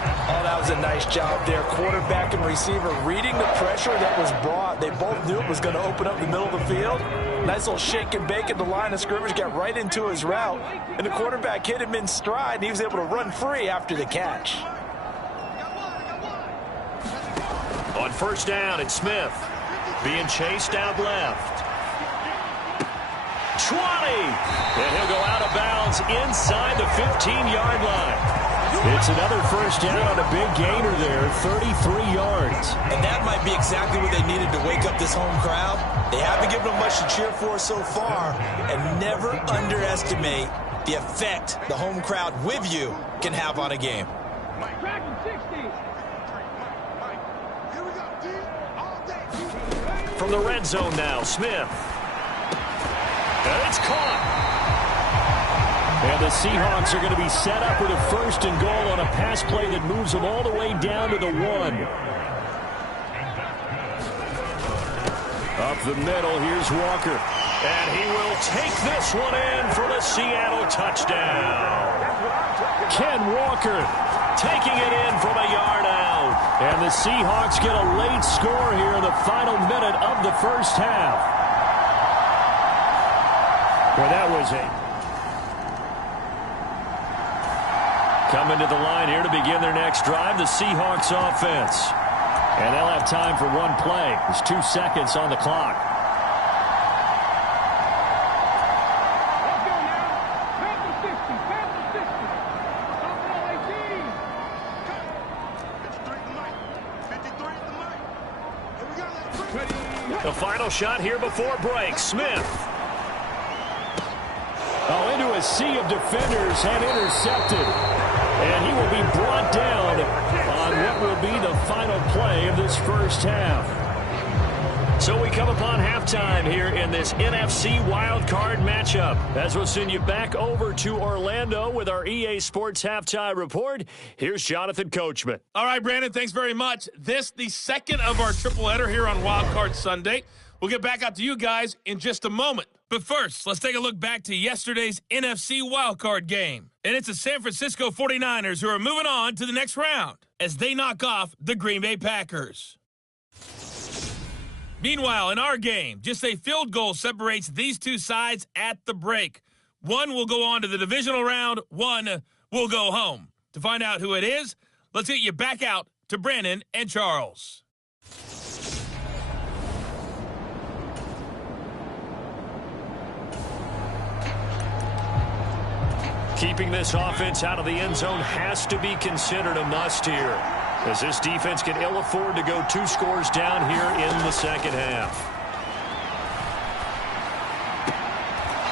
Oh, that was a nice job there. Quarterback and receiver reading the pressure that was brought. They both knew it was going to open up the middle of the field. Nice little shake and bake at the line of scrimmage. Got right into his route. And the quarterback hit him in stride, and he was able to run free after the catch. On first down, it's Smith. Being chased out left. 20. And he'll go out of bounds inside the 15-yard line. It's another first down on a big gainer there, 33 yards. And that might be exactly what they needed to wake up this home crowd. They haven't given them much to cheer for so far, and never underestimate the effect the home crowd with you can have on a game. From the red zone now, Smith. And it's caught. And the Seahawks are going to be set up with a first and goal on a pass play that moves them all the way down to the 1. Up the middle, here's Walker. And he will take this one in for the Seattle touchdown. Ken Walker taking it in from a yard out. And the Seahawks get a late score here in the final minute of the first half. Well, that was coming to the line here to begin their next drive, the Seahawks offense. And they'll have time for one play. There's 2 seconds on the clock. The final shot here before break. Smith. Oh, into a sea of defenders and intercepted. And he will be brought down on what will be the final play of this first half. So we come upon halftime here in this NFC wildcard matchup. As we'll send you back over to Orlando with our EA Sports Halftime Report, here's Jonathan Coachman. All right, Brandon, thanks very much. This, the second of our triple header here on Wildcard Sunday. We'll get back out to you guys in just a moment. But first, let's take a look back to yesterday's NFC wildcard game. And it's the San Francisco 49ers who are moving on to the next round as they knock off the Green Bay Packers. Meanwhile, in our game, just a field goal separates these two sides at the break. One will go on to the divisional round, one will go home. To find out who it is, let's get you back out to Brandon and Charles. Keeping this offense out of the end zone has to be considered a must here, as this defense can ill afford to go 2 scores down here in the second half.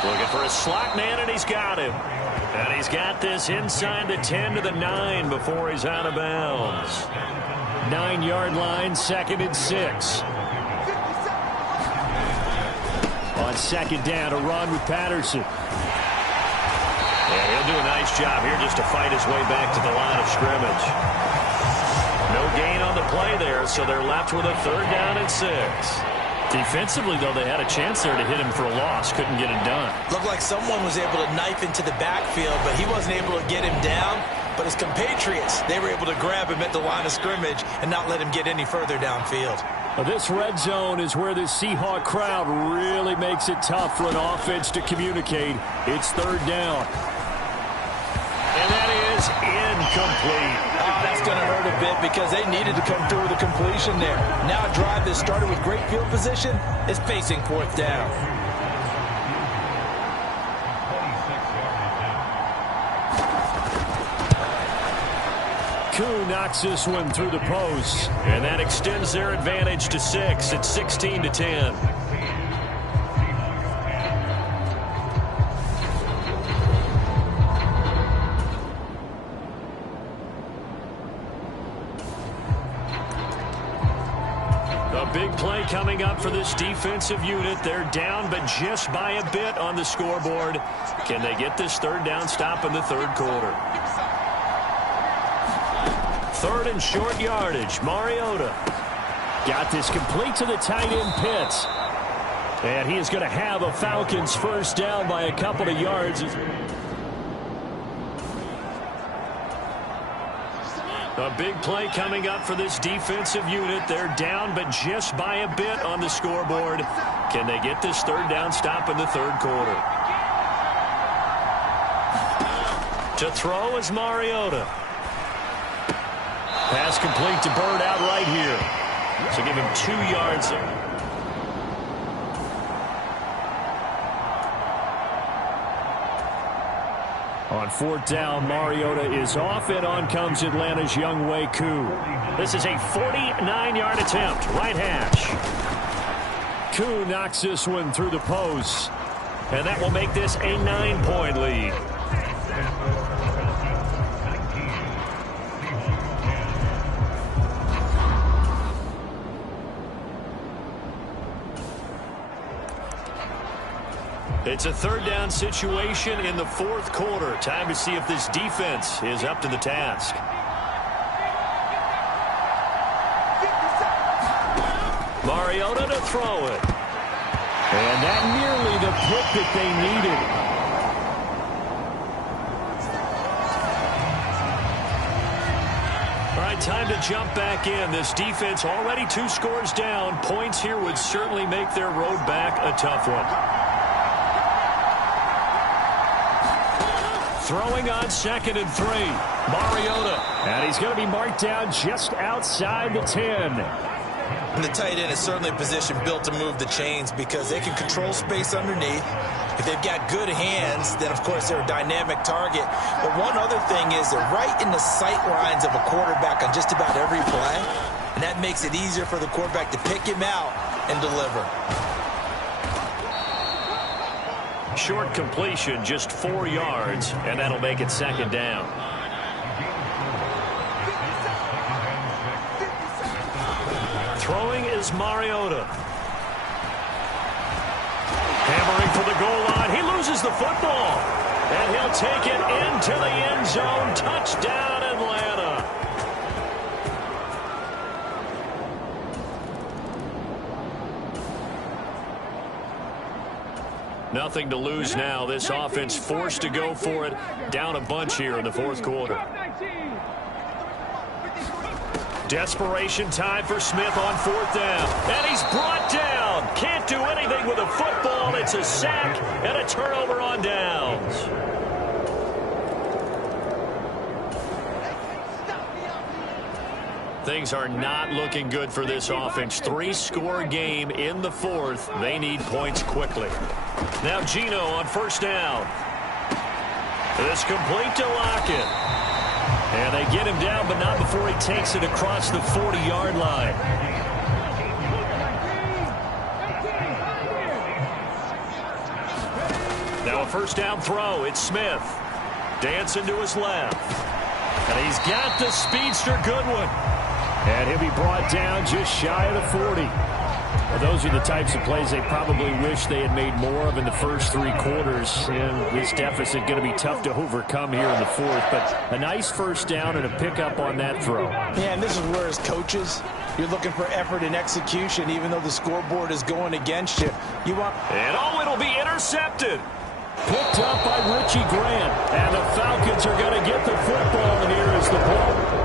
Looking for a slot man, and he's got him. And he's got this inside the 10 to the 9 before he's out of bounds. 9-yard line, 2nd and 6. On second down, a run with Patterson. And he'll do a nice job here just to fight his way back to the line of scrimmage. No gain on the play there, so they're left with a 3rd down and 6. Defensively, though, they had a chance there to hit him for a loss. Couldn't get it done. Looked like someone was able to knife into the backfield, but he wasn't able to get him down. But his compatriots, they were able to grab him at the line of scrimmage and not let him get any further downfield. Well, this red zone is where the Seahawk crowd really makes it tough for an offense to communicate. It's 3rd down. And that is incomplete. That's going to hurt a bit because they needed to come through with a completion there. Now a drive that started with great field position is facing 4th down. Koo knocks this one through the post. And that extends their advantage to 6. It's 16-10. Big play coming up for this defensive unit. They're down, but just by a bit on the scoreboard. Can they get this 3rd down stop in the 3rd quarter? 3rd and short yardage. Mariota got this complete to the tight end Pitts. And he is going to have a Falcons 1st down by a couple of yards. A big play coming up for this defensive unit. They're down, but just by a bit on the scoreboard. Can they get this 3rd down stop in the 3rd quarter? To throw is Mariota. Pass complete to Bird out right here. So give him 2 yards there. On 4th down, Mariota is off, and on comes Atlanta's Younghoe Koo. This is a 49-yard attempt, right hash. Koo knocks this one through the post, and that will make this a 9-point lead. It's a 3rd down situation in the 4th quarter. Time to see if this defense is up to the task. Mariota to throw it. And that nearly the pick that they needed. All right, time to jump back in. This defense already 2 scores down. Points here would certainly make their road back a tough one. Throwing on 2nd and 3. Mariota. And he's going to be marked down just outside the 10. And the tight end is certainly a position built to move the chains because they can control space underneath. If they've got good hands, then, of course, they're a dynamic target. But one other thing is they're right in the sight lines of a quarterback on just about every play, and that makes it easier for the quarterback to pick him out and deliver. Short completion, just 4 yards, and that'll make it 2nd down. Throwing is Mariota. Hammering for the goal line. He loses the football. And he'll take it into the end zone. Touchdown, Atlanta. Nothing to lose now. This offense forced to go for it. Down a bunch here in the 4th quarter. Desperation time for Smith on 4th down. And he's brought down. Can't do anything with a football. It's a sack and a turnover on downs. Things are not looking good for this offense. 3-score game in the 4th. They need points quickly. Now Gino on 1st down. This complete to Lockett. And they get him down, but not before he takes it across the 40-yard line. Now a 1st down throw. It's Smith. Dancing to his left. And he's got the speedster Goodwin. And he'll be brought down just shy of the 40. Well, those are the types of plays they probably wish they had made more of in the first 3 quarters. And this deficit going to be tough to overcome here in the 4th. But a nice 1st down and a pickup on that throw. Yeah, and this is where as coaches, you're looking for effort and execution, even though the scoreboard is going against you. And it'll be intercepted. Picked up by Richie Grant. And the Falcons are going to get the football here as the ball.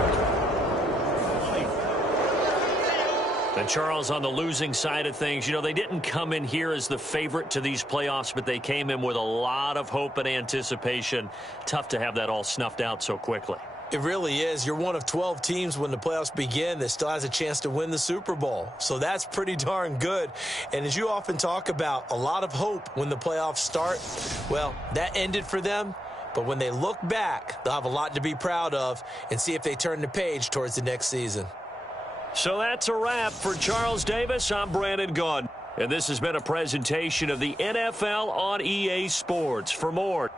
And Charles, on the losing side of things, they didn't come in here as the favorite to these playoffs, but they came in with a lot of hope and anticipation. Tough to have that all snuffed out so quickly. It really is. You're one of 12 teams when the playoffs begin that still has a chance to win the Super Bowl. So that's pretty darn good. And as you often talk about, a lot of hope when the playoffs start. Well, that ended for them. But when they look back, they'll have a lot to be proud of and see if they turn the page towards the next season. So that's a wrap for Charles Davis. I'm Brandon Gaudin. And this has been a presentation of the NFL on EA Sports. For more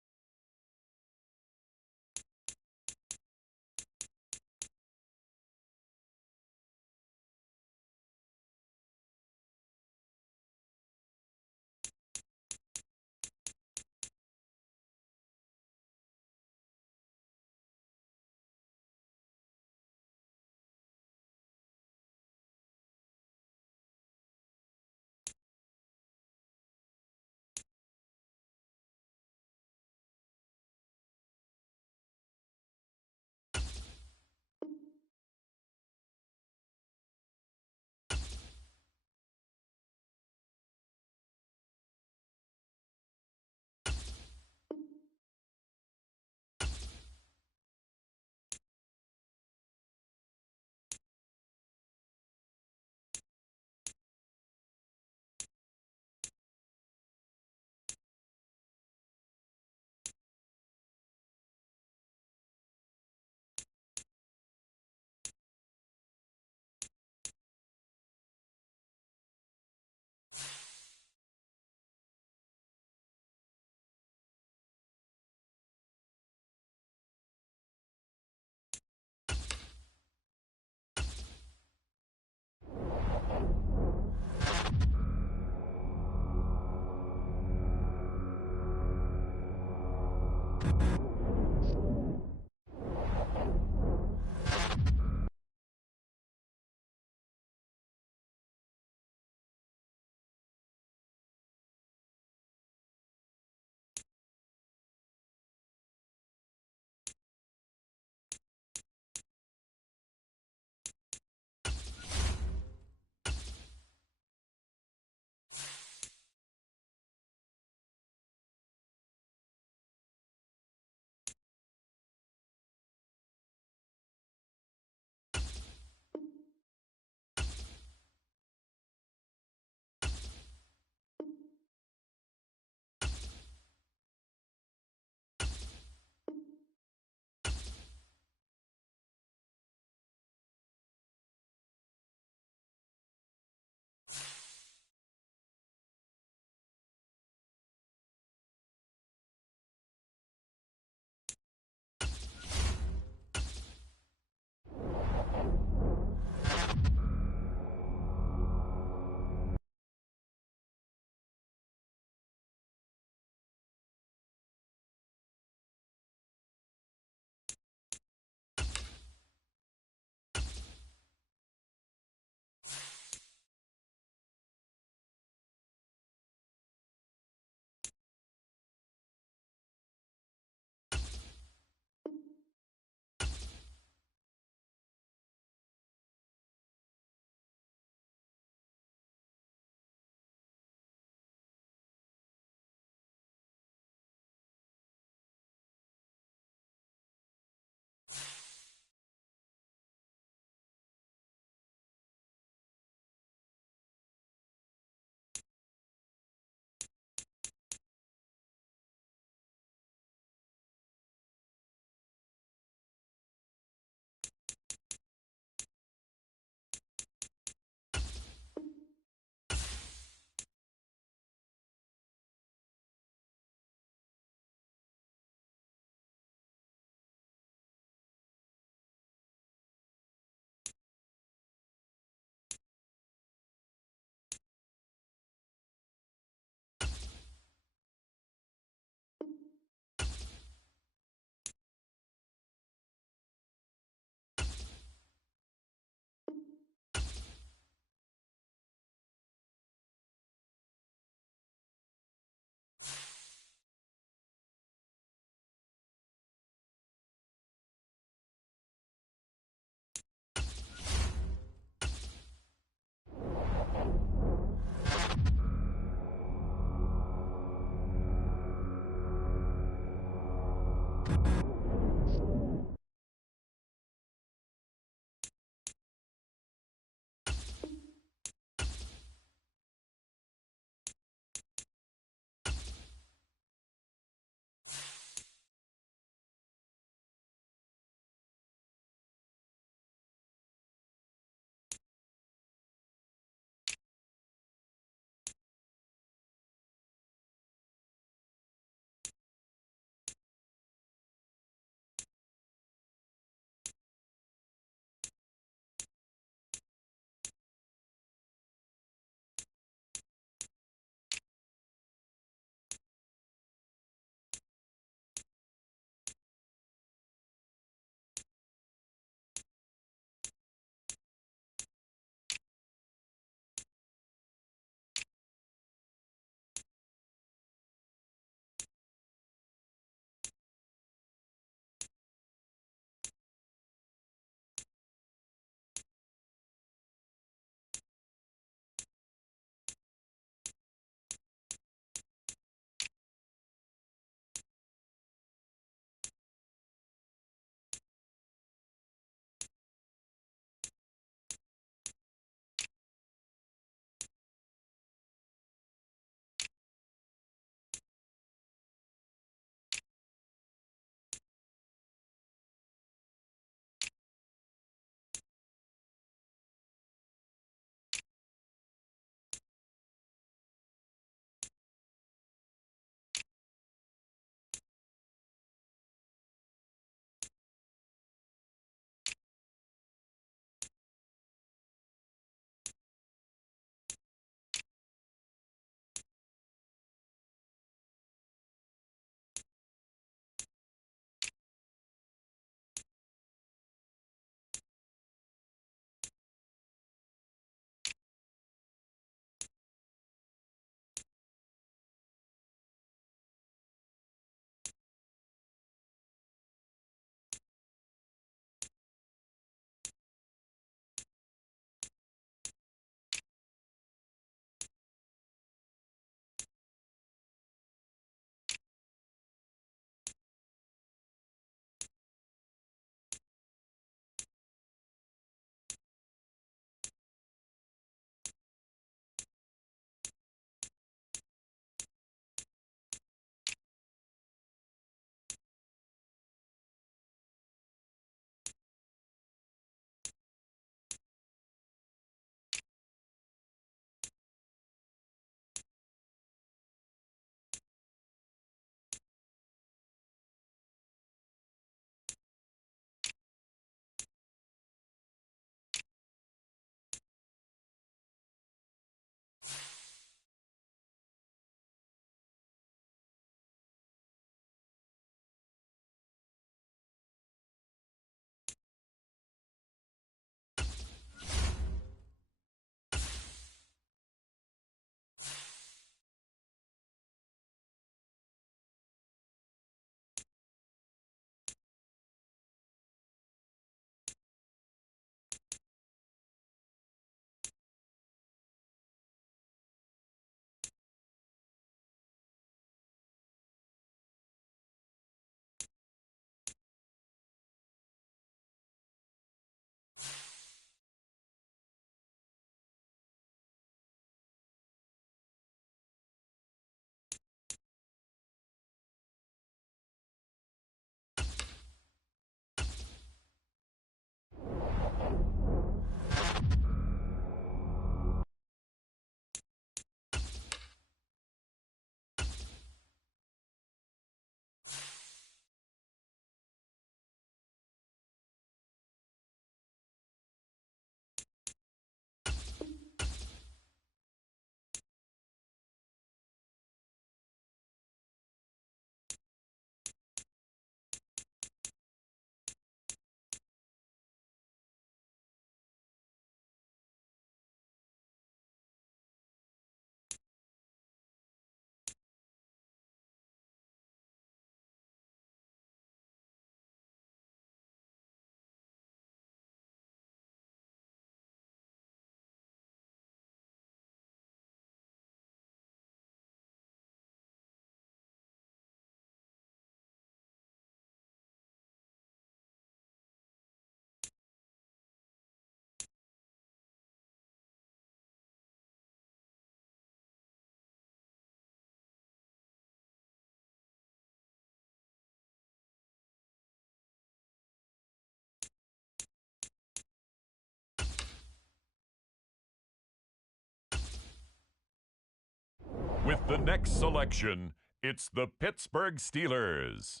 the next selection, it's the Pittsburgh Steelers.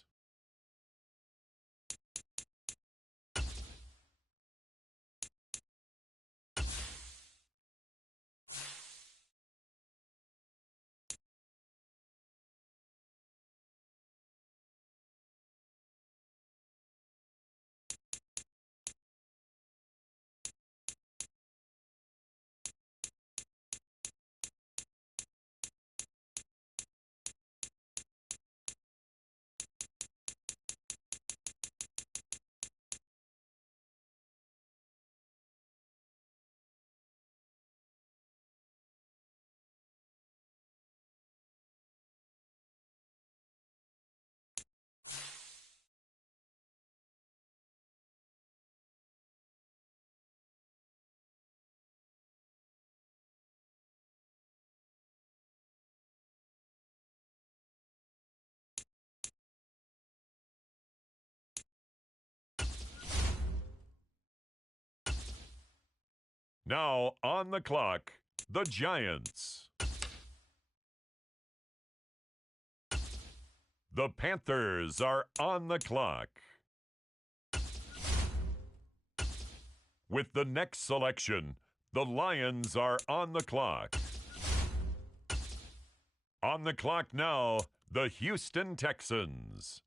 Now on the clock, the Giants. The Panthers are on the clock. With the next selection, the Lions are on the clock. On the clock now, the Houston Texans.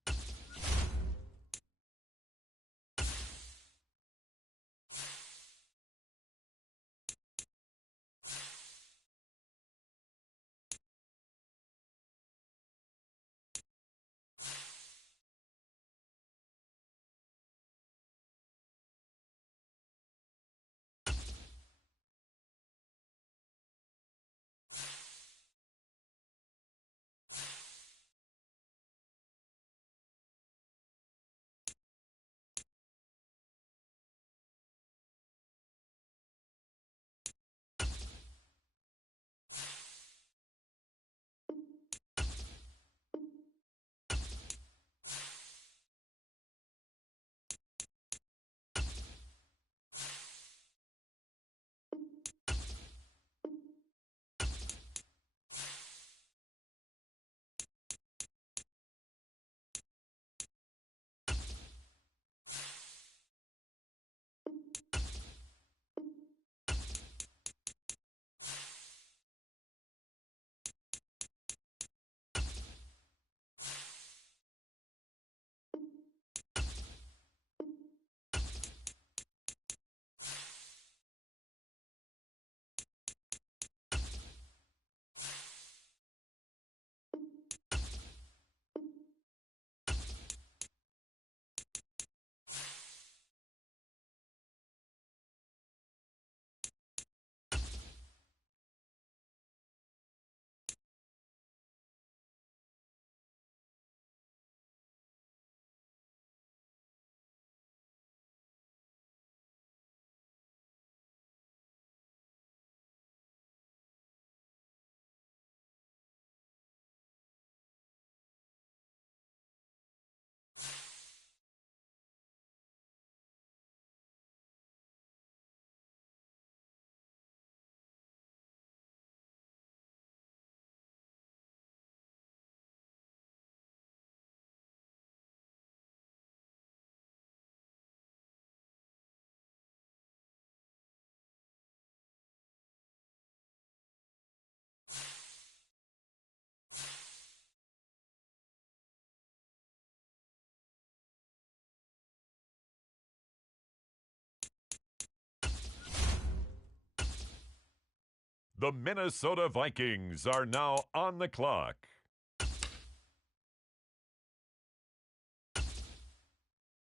The Minnesota Vikings are now on the clock.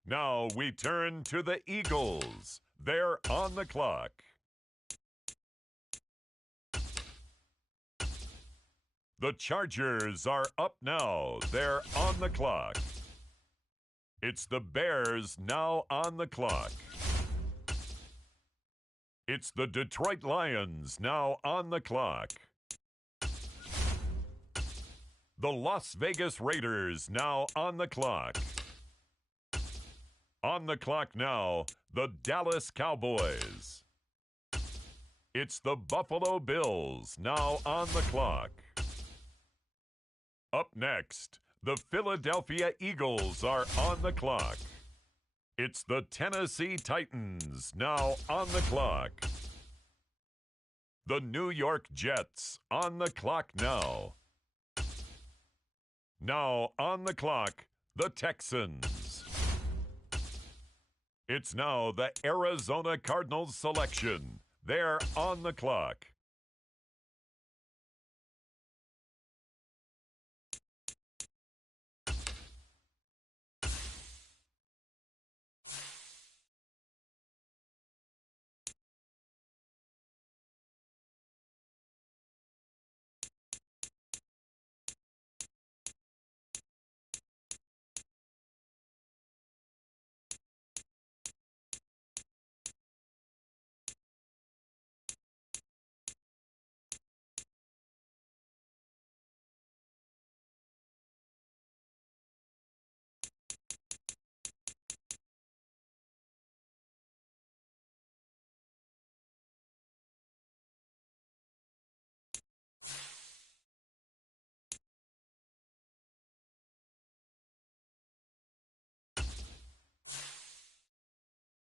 Now we turn to the Eagles. They're on the clock. The Chargers are up now. They're on the clock. It's the Bears now on the clock. It's the Detroit Lions now on the clock. The Las Vegas Raiders now on the clock. On the clock now, the Dallas Cowboys. It's the Buffalo Bills now on the clock. Up next, the Philadelphia Eagles are on the clock. It's the Tennessee Titans now on the clock. The New York Jets on the clock now. Now on the clock, the Texans. It's now the Arizona Cardinals selection. They're on the clock.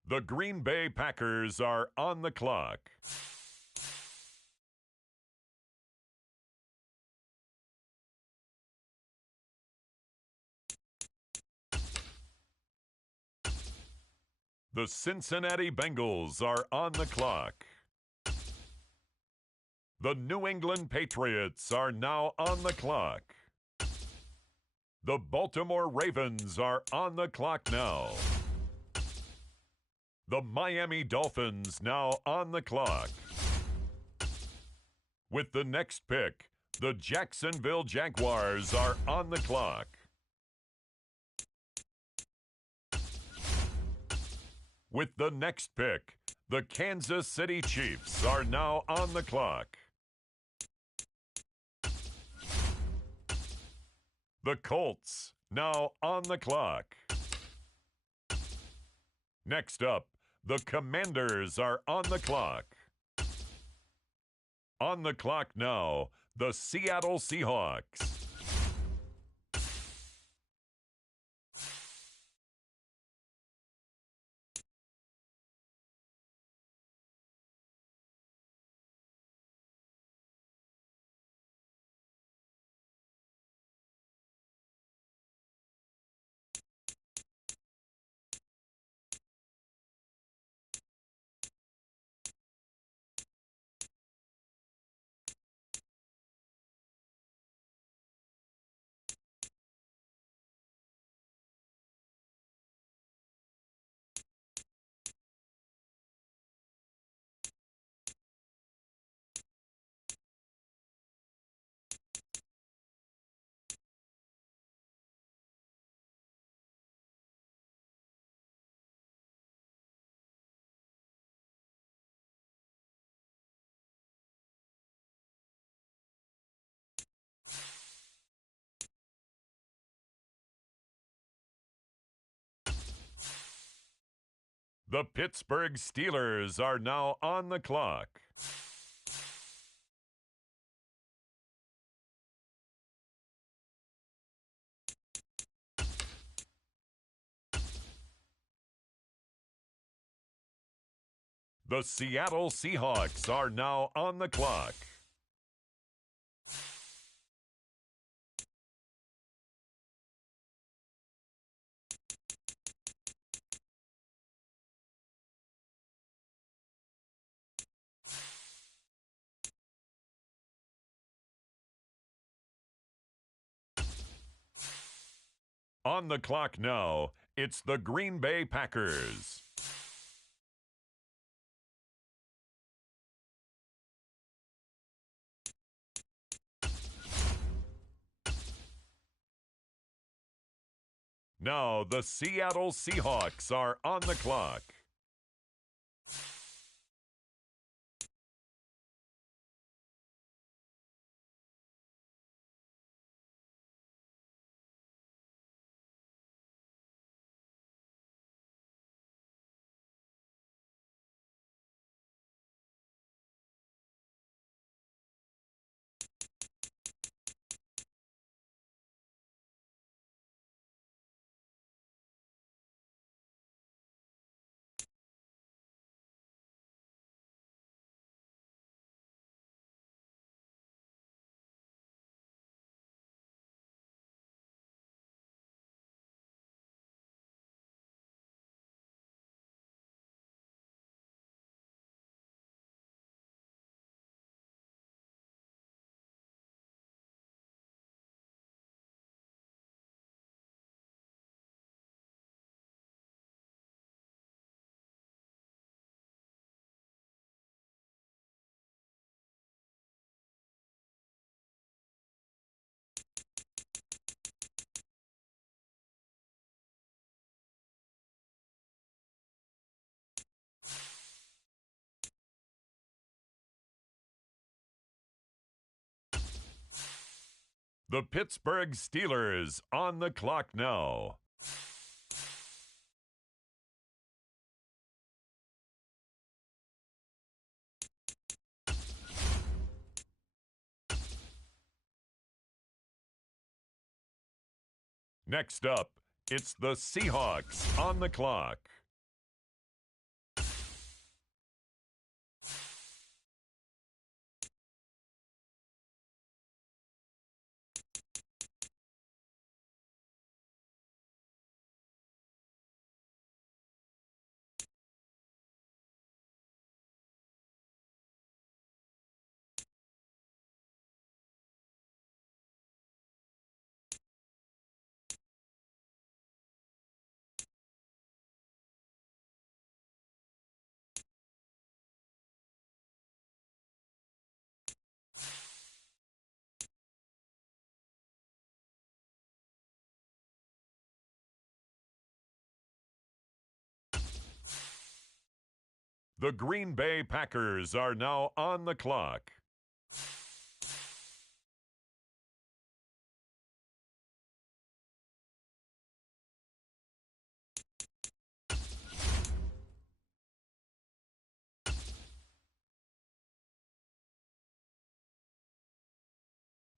The Green Bay Packers are on the clock. The Cincinnati Bengals are on the clock. The New England Patriots are now on the clock. The Baltimore Ravens are on the clock now. The Miami Dolphins now on the clock. With the next pick, the Jacksonville Jaguars are on the clock. With the next pick, the Kansas City Chiefs are now on the clock. The Colts now on the clock. Next up, the Commanders are on the clock. On the clock now, the Seattle Seahawks. The Pittsburgh Steelers are now on the clock. The Seattle Seahawks are now on the clock. On the clock now, it's the Green Bay Packers. Now the Seattle Seahawks are on the clock. The Pittsburgh Steelers on the clock now. Next up, it's the Seahawks on the clock. The Green Bay Packers are now on the clock.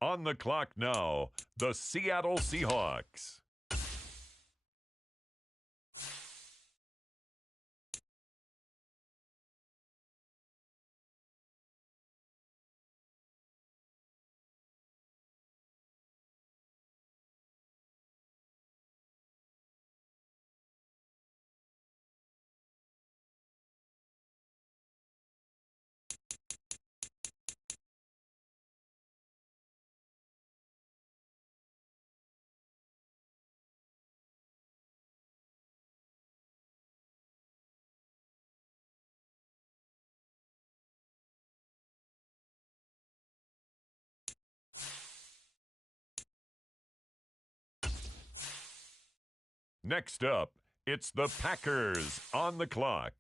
On the clock now, the Seattle Seahawks. Next up, it's the Packers on the clock.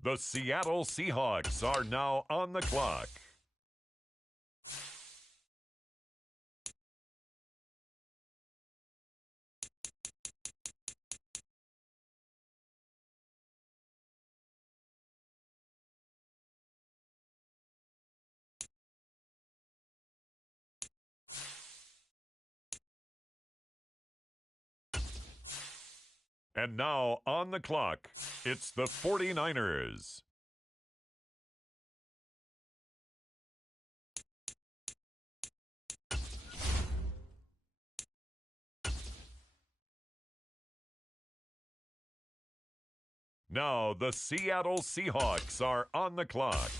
The Seattle Seahawks are now on the clock. And now on the clock, it's the 49ers. Now the Seattle Seahawks are on the clock.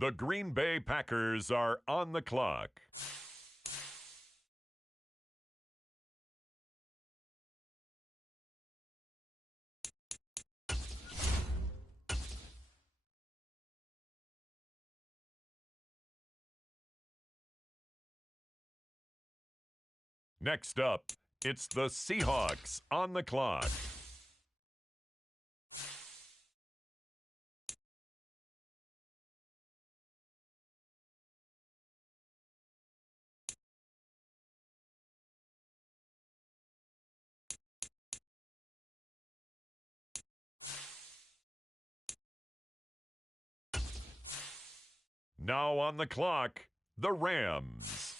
The Green Bay Packers are on the clock. Next up, it's the Seahawks on the clock. Now on the clock, the Rams.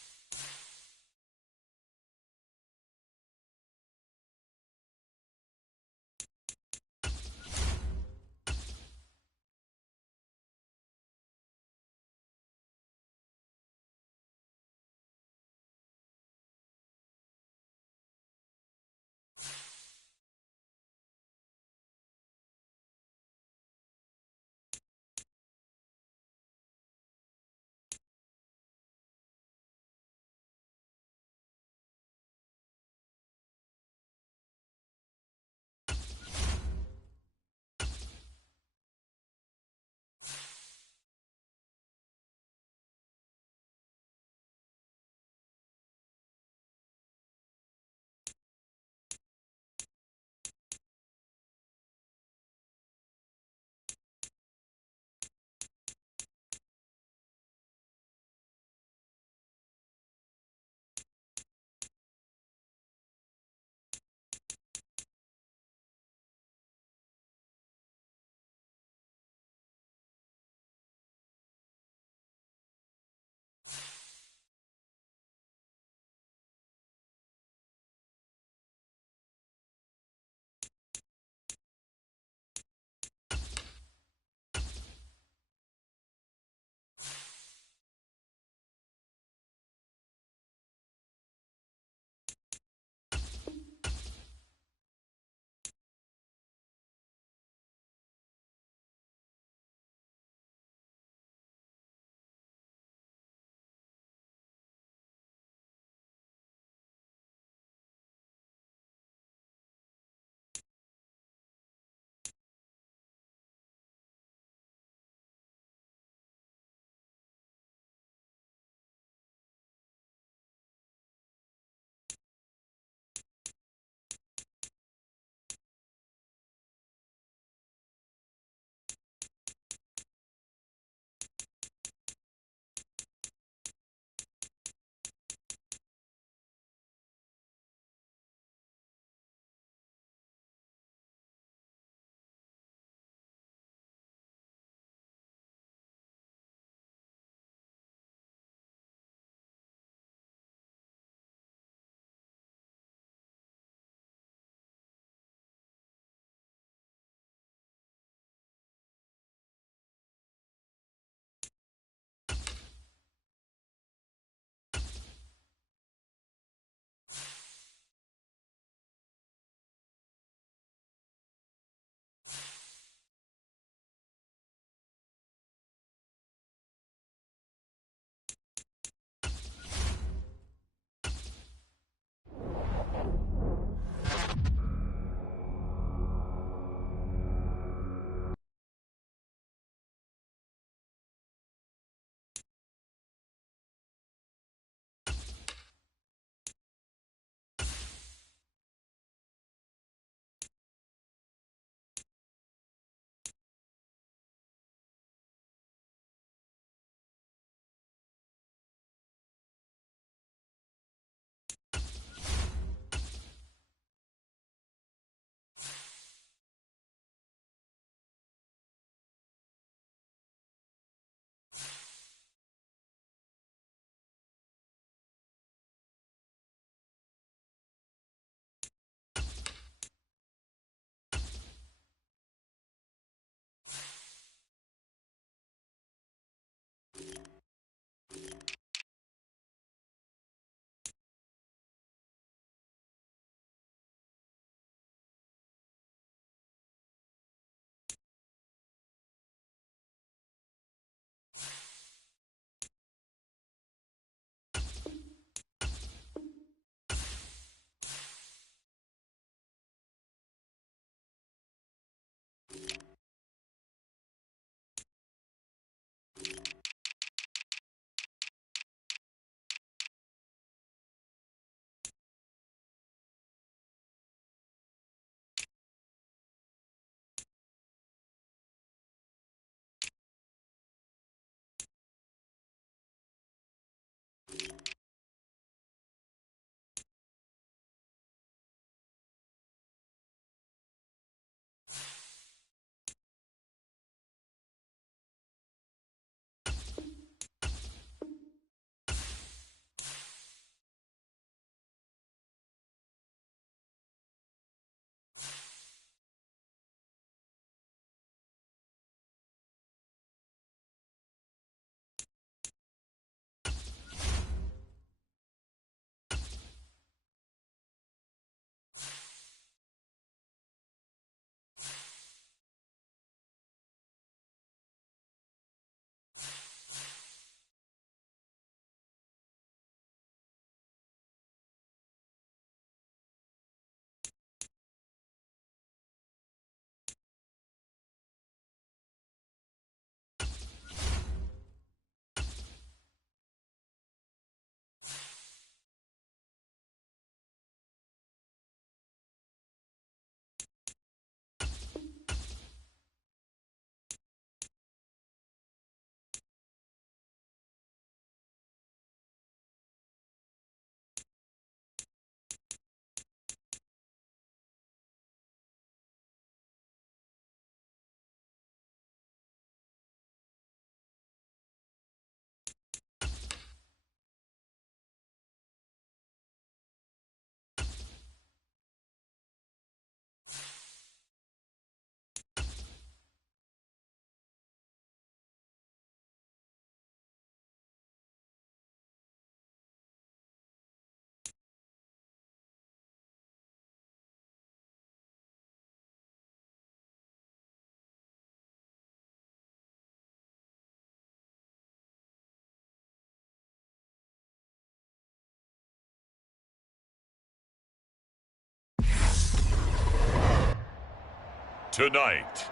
Tonight,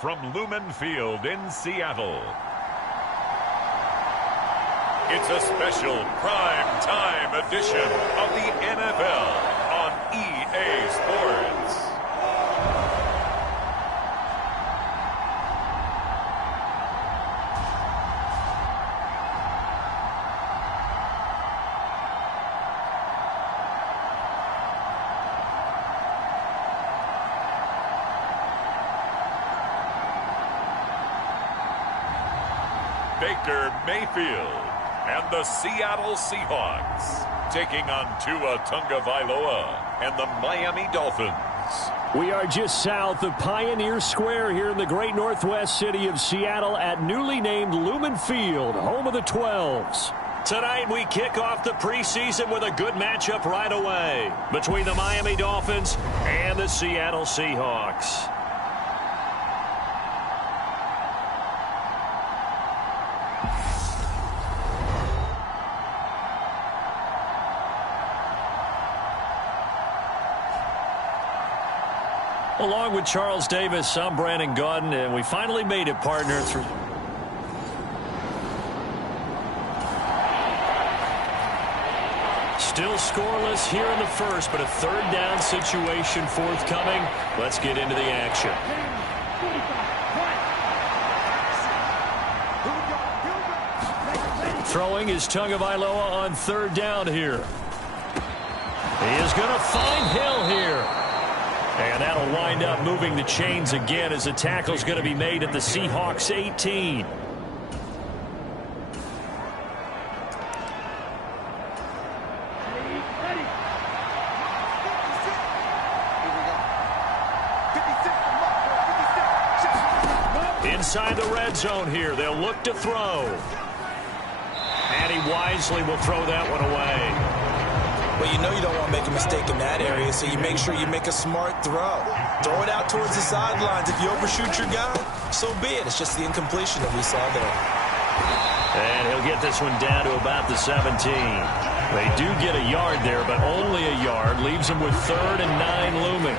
from Lumen Field in Seattle, it's a special prime time edition of the NFL on EA Sports. Baker Mayfield and the Seattle Seahawks taking on Tua Tagovailoa and the Miami Dolphins. We are just south of Pioneer Square here in the great northwest city of Seattle at newly named Lumen Field, home of the 12s. Tonight we kick off the preseason with a good matchup right away between the Miami Dolphins and the Seattle Seahawks. Along with Charles Davis, I'm Brandon Gaudin, and we finally made it, partner. Still scoreless here in the first, but a third down situation forthcoming. Let's get into the action. Throwing is Tagovailoa on third down here. He is going to find Hill here. And that'll wind up moving the chains again as the tackle's going to be made at the Seahawks 18. Inside the red zone here, they'll look to throw. And he wisely will throw that one away. Well, you know you don't want to make a mistake in that area, so you make sure you make a smart throw. Throw it out towards the sidelines. If you overshoot your guy, so be it. It's just the incompletion that we saw there. And he'll get this one down to about the 17. They do get a yard there, but only a yard. Leaves him with 3rd and 9 looming.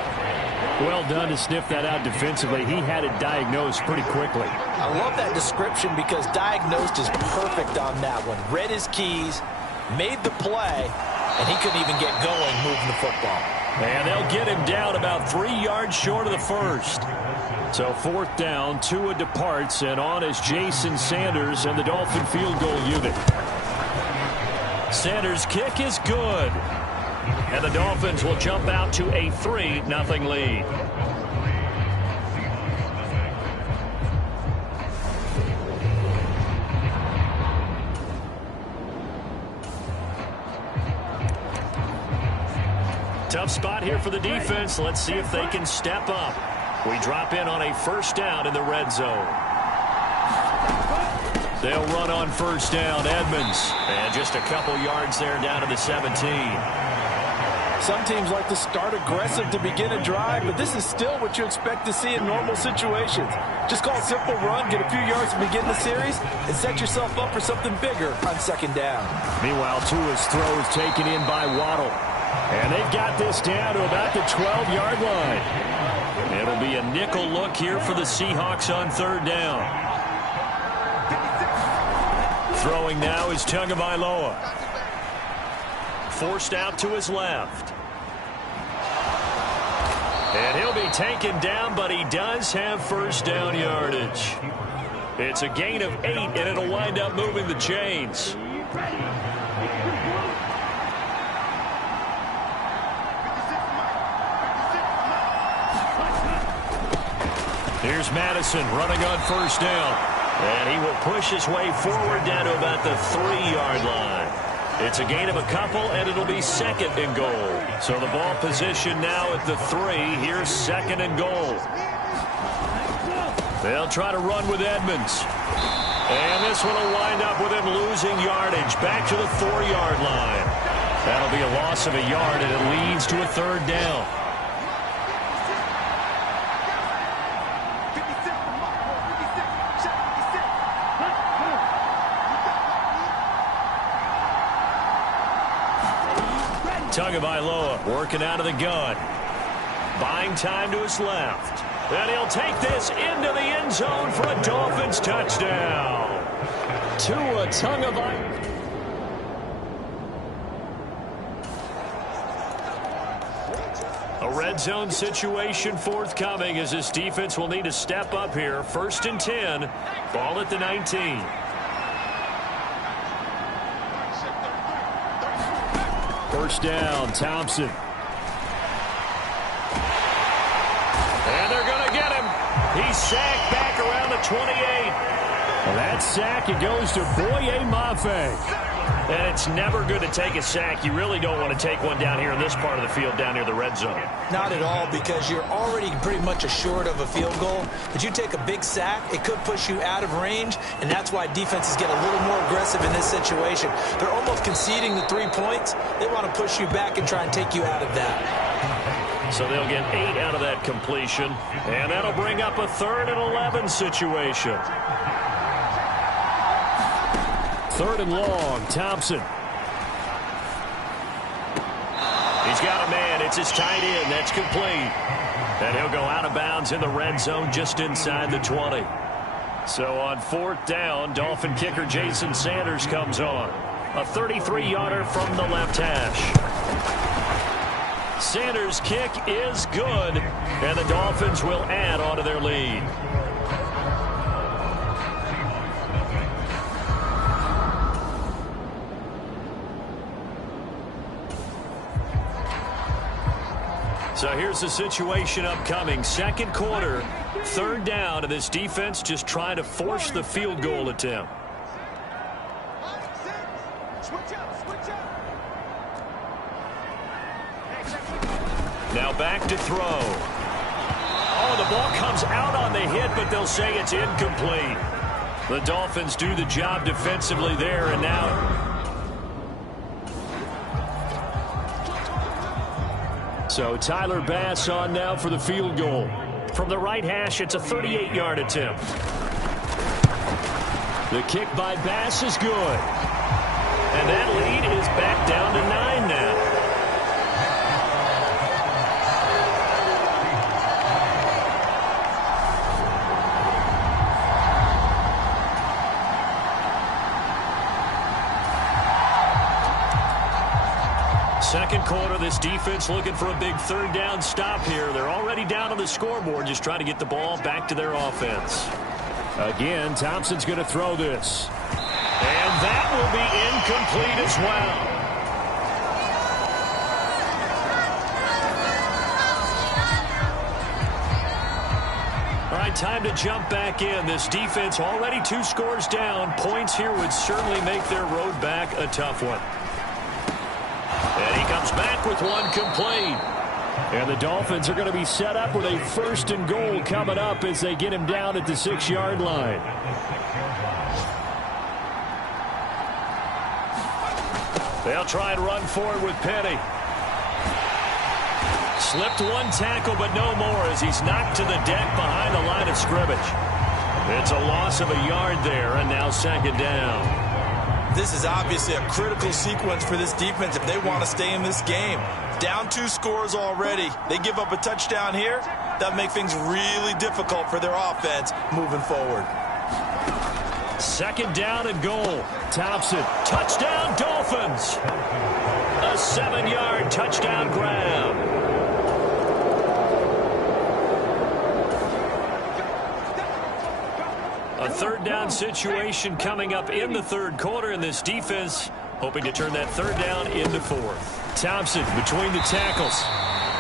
Well done to sniff that out defensively. He had it diagnosed pretty quickly. I love that description because diagnosed is perfect on that one. Read his keys, made the play, and he couldn't even get going moving the football. And they'll get him down about 3 yards short of the first. So 4th down, Tua departs, and on is Jason Sanders and the Dolphin field goal unit. Sanders' kick is good. And the Dolphins will jump out to a 3-0 lead. Tough spot here for the defense. Let's see if they can step up. We drop in on a 1st down in the red zone. They'll run on 1st down. Edmonds. And just a couple yards there down to the 17. Some teams like to start aggressive to begin a drive, but this is still what you expect to see in normal situations. Just call a simple run, get a few yards to begin the series, and set yourself up for something bigger on 2nd down. Meanwhile, Tua's throw is taken in by Waddle. And they've got this down to about the 12-yard line. It'll be a nickel look here for the Seahawks on 3rd down. Throwing now is Tagovailoa. Forced out to his left. And he'll be taken down, but he does have 1st down yardage. It's a gain of 8, and it'll wind up moving the chains. Here's Madison running on 1st down. And he will push his way forward down to about the 3-yard line. It's a gain of a couple, and it'll be 2nd and goal. So the ball position now at the 3. Here's 2nd and goal. They'll try to run with Edmonds. And this one will wind up with him losing yardage back to the 4-yard line. That'll be a loss of a yard, and it leads to a 3rd down. Tagovailoa working out of the gun. buying time to his left. And he'll take this into the end zone for a Dolphins touchdown. Tua Tagovailoa. A red zone situation forthcoming as this defense will need to step up here. 1st and 10. Ball at the 19. First down, Thompson. And they're going to get him. He's sacked back around the 28. Well, that sack, it goes to Boye Mafe. And it's never good to take a sack. You really don't want to take one down here in this part of the field, down near the red zone. Not at all, because you're already pretty much assured of a field goal. But you take a big sack, it could push you out of range, and that's why defenses get a little more aggressive in this situation. They're almost conceding the 3 points. They want to push you back and try and take you out of that. So they'll get 8 out of that completion, and that'll bring up a 3rd and 11 situation. 3rd and long, Thompson. He's got a man. It's his tight end. That's complete. And he'll go out of bounds in the red zone just inside the 20. So on 4th down, Dolphin kicker Jason Sanders comes on. A 33-yarder from the left hash. Sanders' kick is good, and the Dolphins will add on to their lead. So here's the situation upcoming. 2nd quarter, 3rd down, and this defense just trying to force the field goal attempt. Now back to throw. Oh, the ball comes out on the hit, but they'll say it's incomplete. The Dolphins do the job defensively there, and now... So Tyler Bass on now for the field goal. From the right hash, it's a 38-yard attempt. The kick by Bass is good. And that lead is back down to 9 now. Second quarter, this defense looking for a big 3rd down stop here. They're already down on the scoreboard, just trying to get the ball back to their offense. Again, Thompson's going to throw this. And that will be incomplete as well. All right, time to jump back in. This defense already 2 scores down. Points here would certainly make their road back a tough one. And he comes back with one complete. And the Dolphins are going to be set up with a 1st and goal coming up as they get him down at the 6-yard line. They'll try and run forward with Penny. Slipped one tackle, but no more as he's knocked to the deck behind the line of scrimmage. It's a loss of a yard there, and now 2nd down. This is obviously a critical sequence for this defense if they want to stay in this game. Down 2 scores already. They give up a touchdown here. That'll make things really difficult for their offense moving forward. 2nd down and goal. Thompson, touchdown Dolphins. A 7-yard touchdown grab. A 3rd down situation coming up in the 3rd quarter, and this defense hoping to turn that 3rd down into 4th. Thompson between the tackles.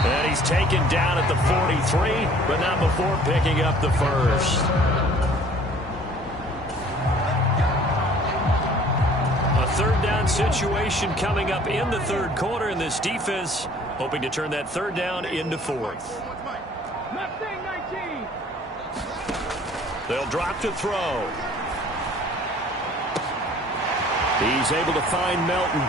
And he's taken down at the 43, but not before picking up the 1st. A 3rd down situation coming up in the 3rd quarter, and this defense hoping to turn that 3rd down into 4th. They'll drop to throw. He's able to find Melton.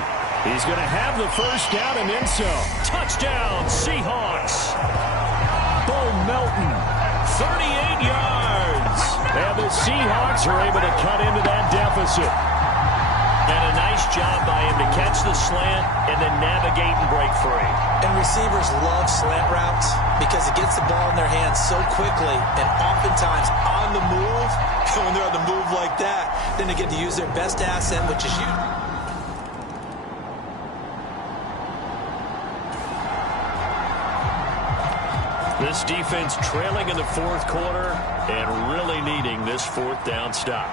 He's going to have the 1st down and then some. Touchdown, Seahawks. Bo Melton, 38 yards. And the Seahawks are able to cut into that deficit. And a nice job by him to catch the slant and then navigate and break free. And receivers love slant routes because it gets the ball in their hands so quickly and oftentimes on the move. And when they're on the move like that, then they get to use their best asset, which is you. This defense trailing in the fourth quarter and really needing this fourth down stop.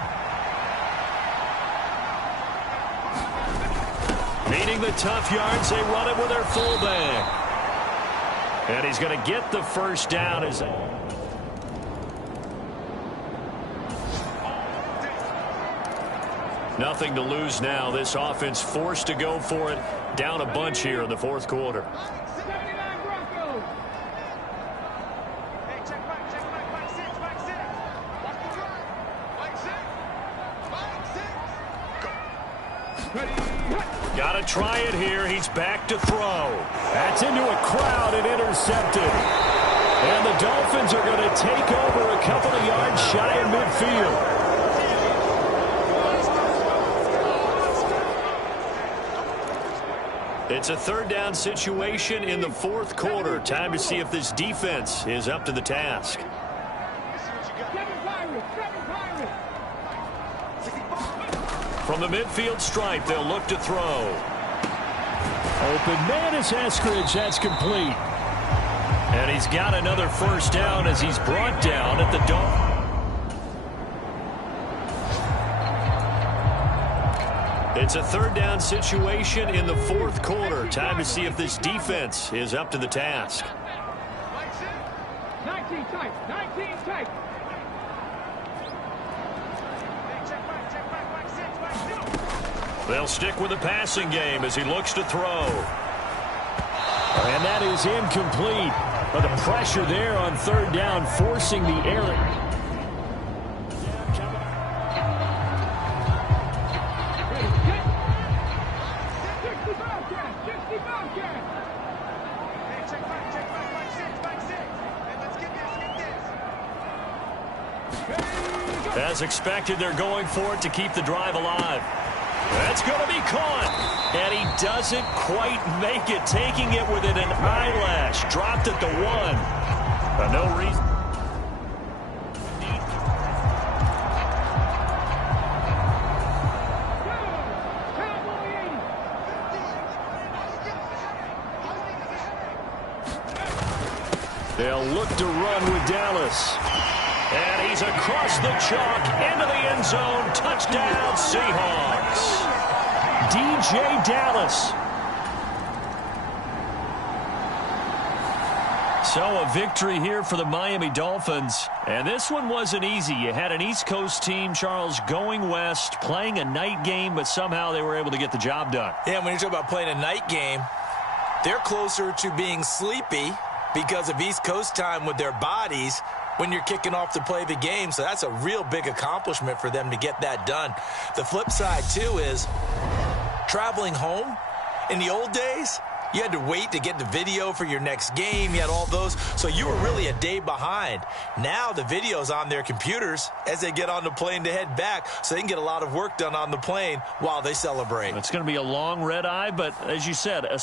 Needing the tough yards, they run it with their fullback. And he's going to get the first down. Nothing to lose now. This offense forced to go for it. Down a bunch here in the fourth quarter. Got to try it here. He's back to throw. That's into a crowd and intercepted. And the Dolphins are going to take over a couple of yards shy of midfield. It's a third down situation in the fourth quarter. Time to see if this defense is up to the task. From the midfield stripe, they'll look to throw. Open man is Eskridge. That's complete. And he's got another first down as he's brought down at the Dolphins. It's a third down situation in the fourth quarter. Time to see if this defense is up to the task. 19 tight. 19 tight. They'll stick with the passing game as he looks to throw. And that is incomplete. But the pressure there on third down, forcing the error. As expected, they're going for it to keep the drive alive. That's going to be caught. And he doesn't quite make it, taking it within an eyelash. Dropped at the one. No reason. They'll look to run with Dallas. And he's across the chalk into the end zone. Touchdown, Seahawks. DJ Dallas. So a victory here for the Miami Dolphins. And this one wasn't easy. You had an East Coast team, Charles, going west, playing a night game, but somehow they were able to get the job done. Yeah, when you talk about playing a night game, they're closer to being sleepy because of East Coast time with their bodies when you're kicking off to play the game. So that's a real big accomplishment for them to get that done. The flip side, too, is traveling home. In the old days, you had to wait to get the video for your next game. You had all those. So you were really a day behind. Now the video's on their computers as they get on the plane to head back, so they can get a lot of work done on the plane while they celebrate. It's going to be a long red eye, but as you said, a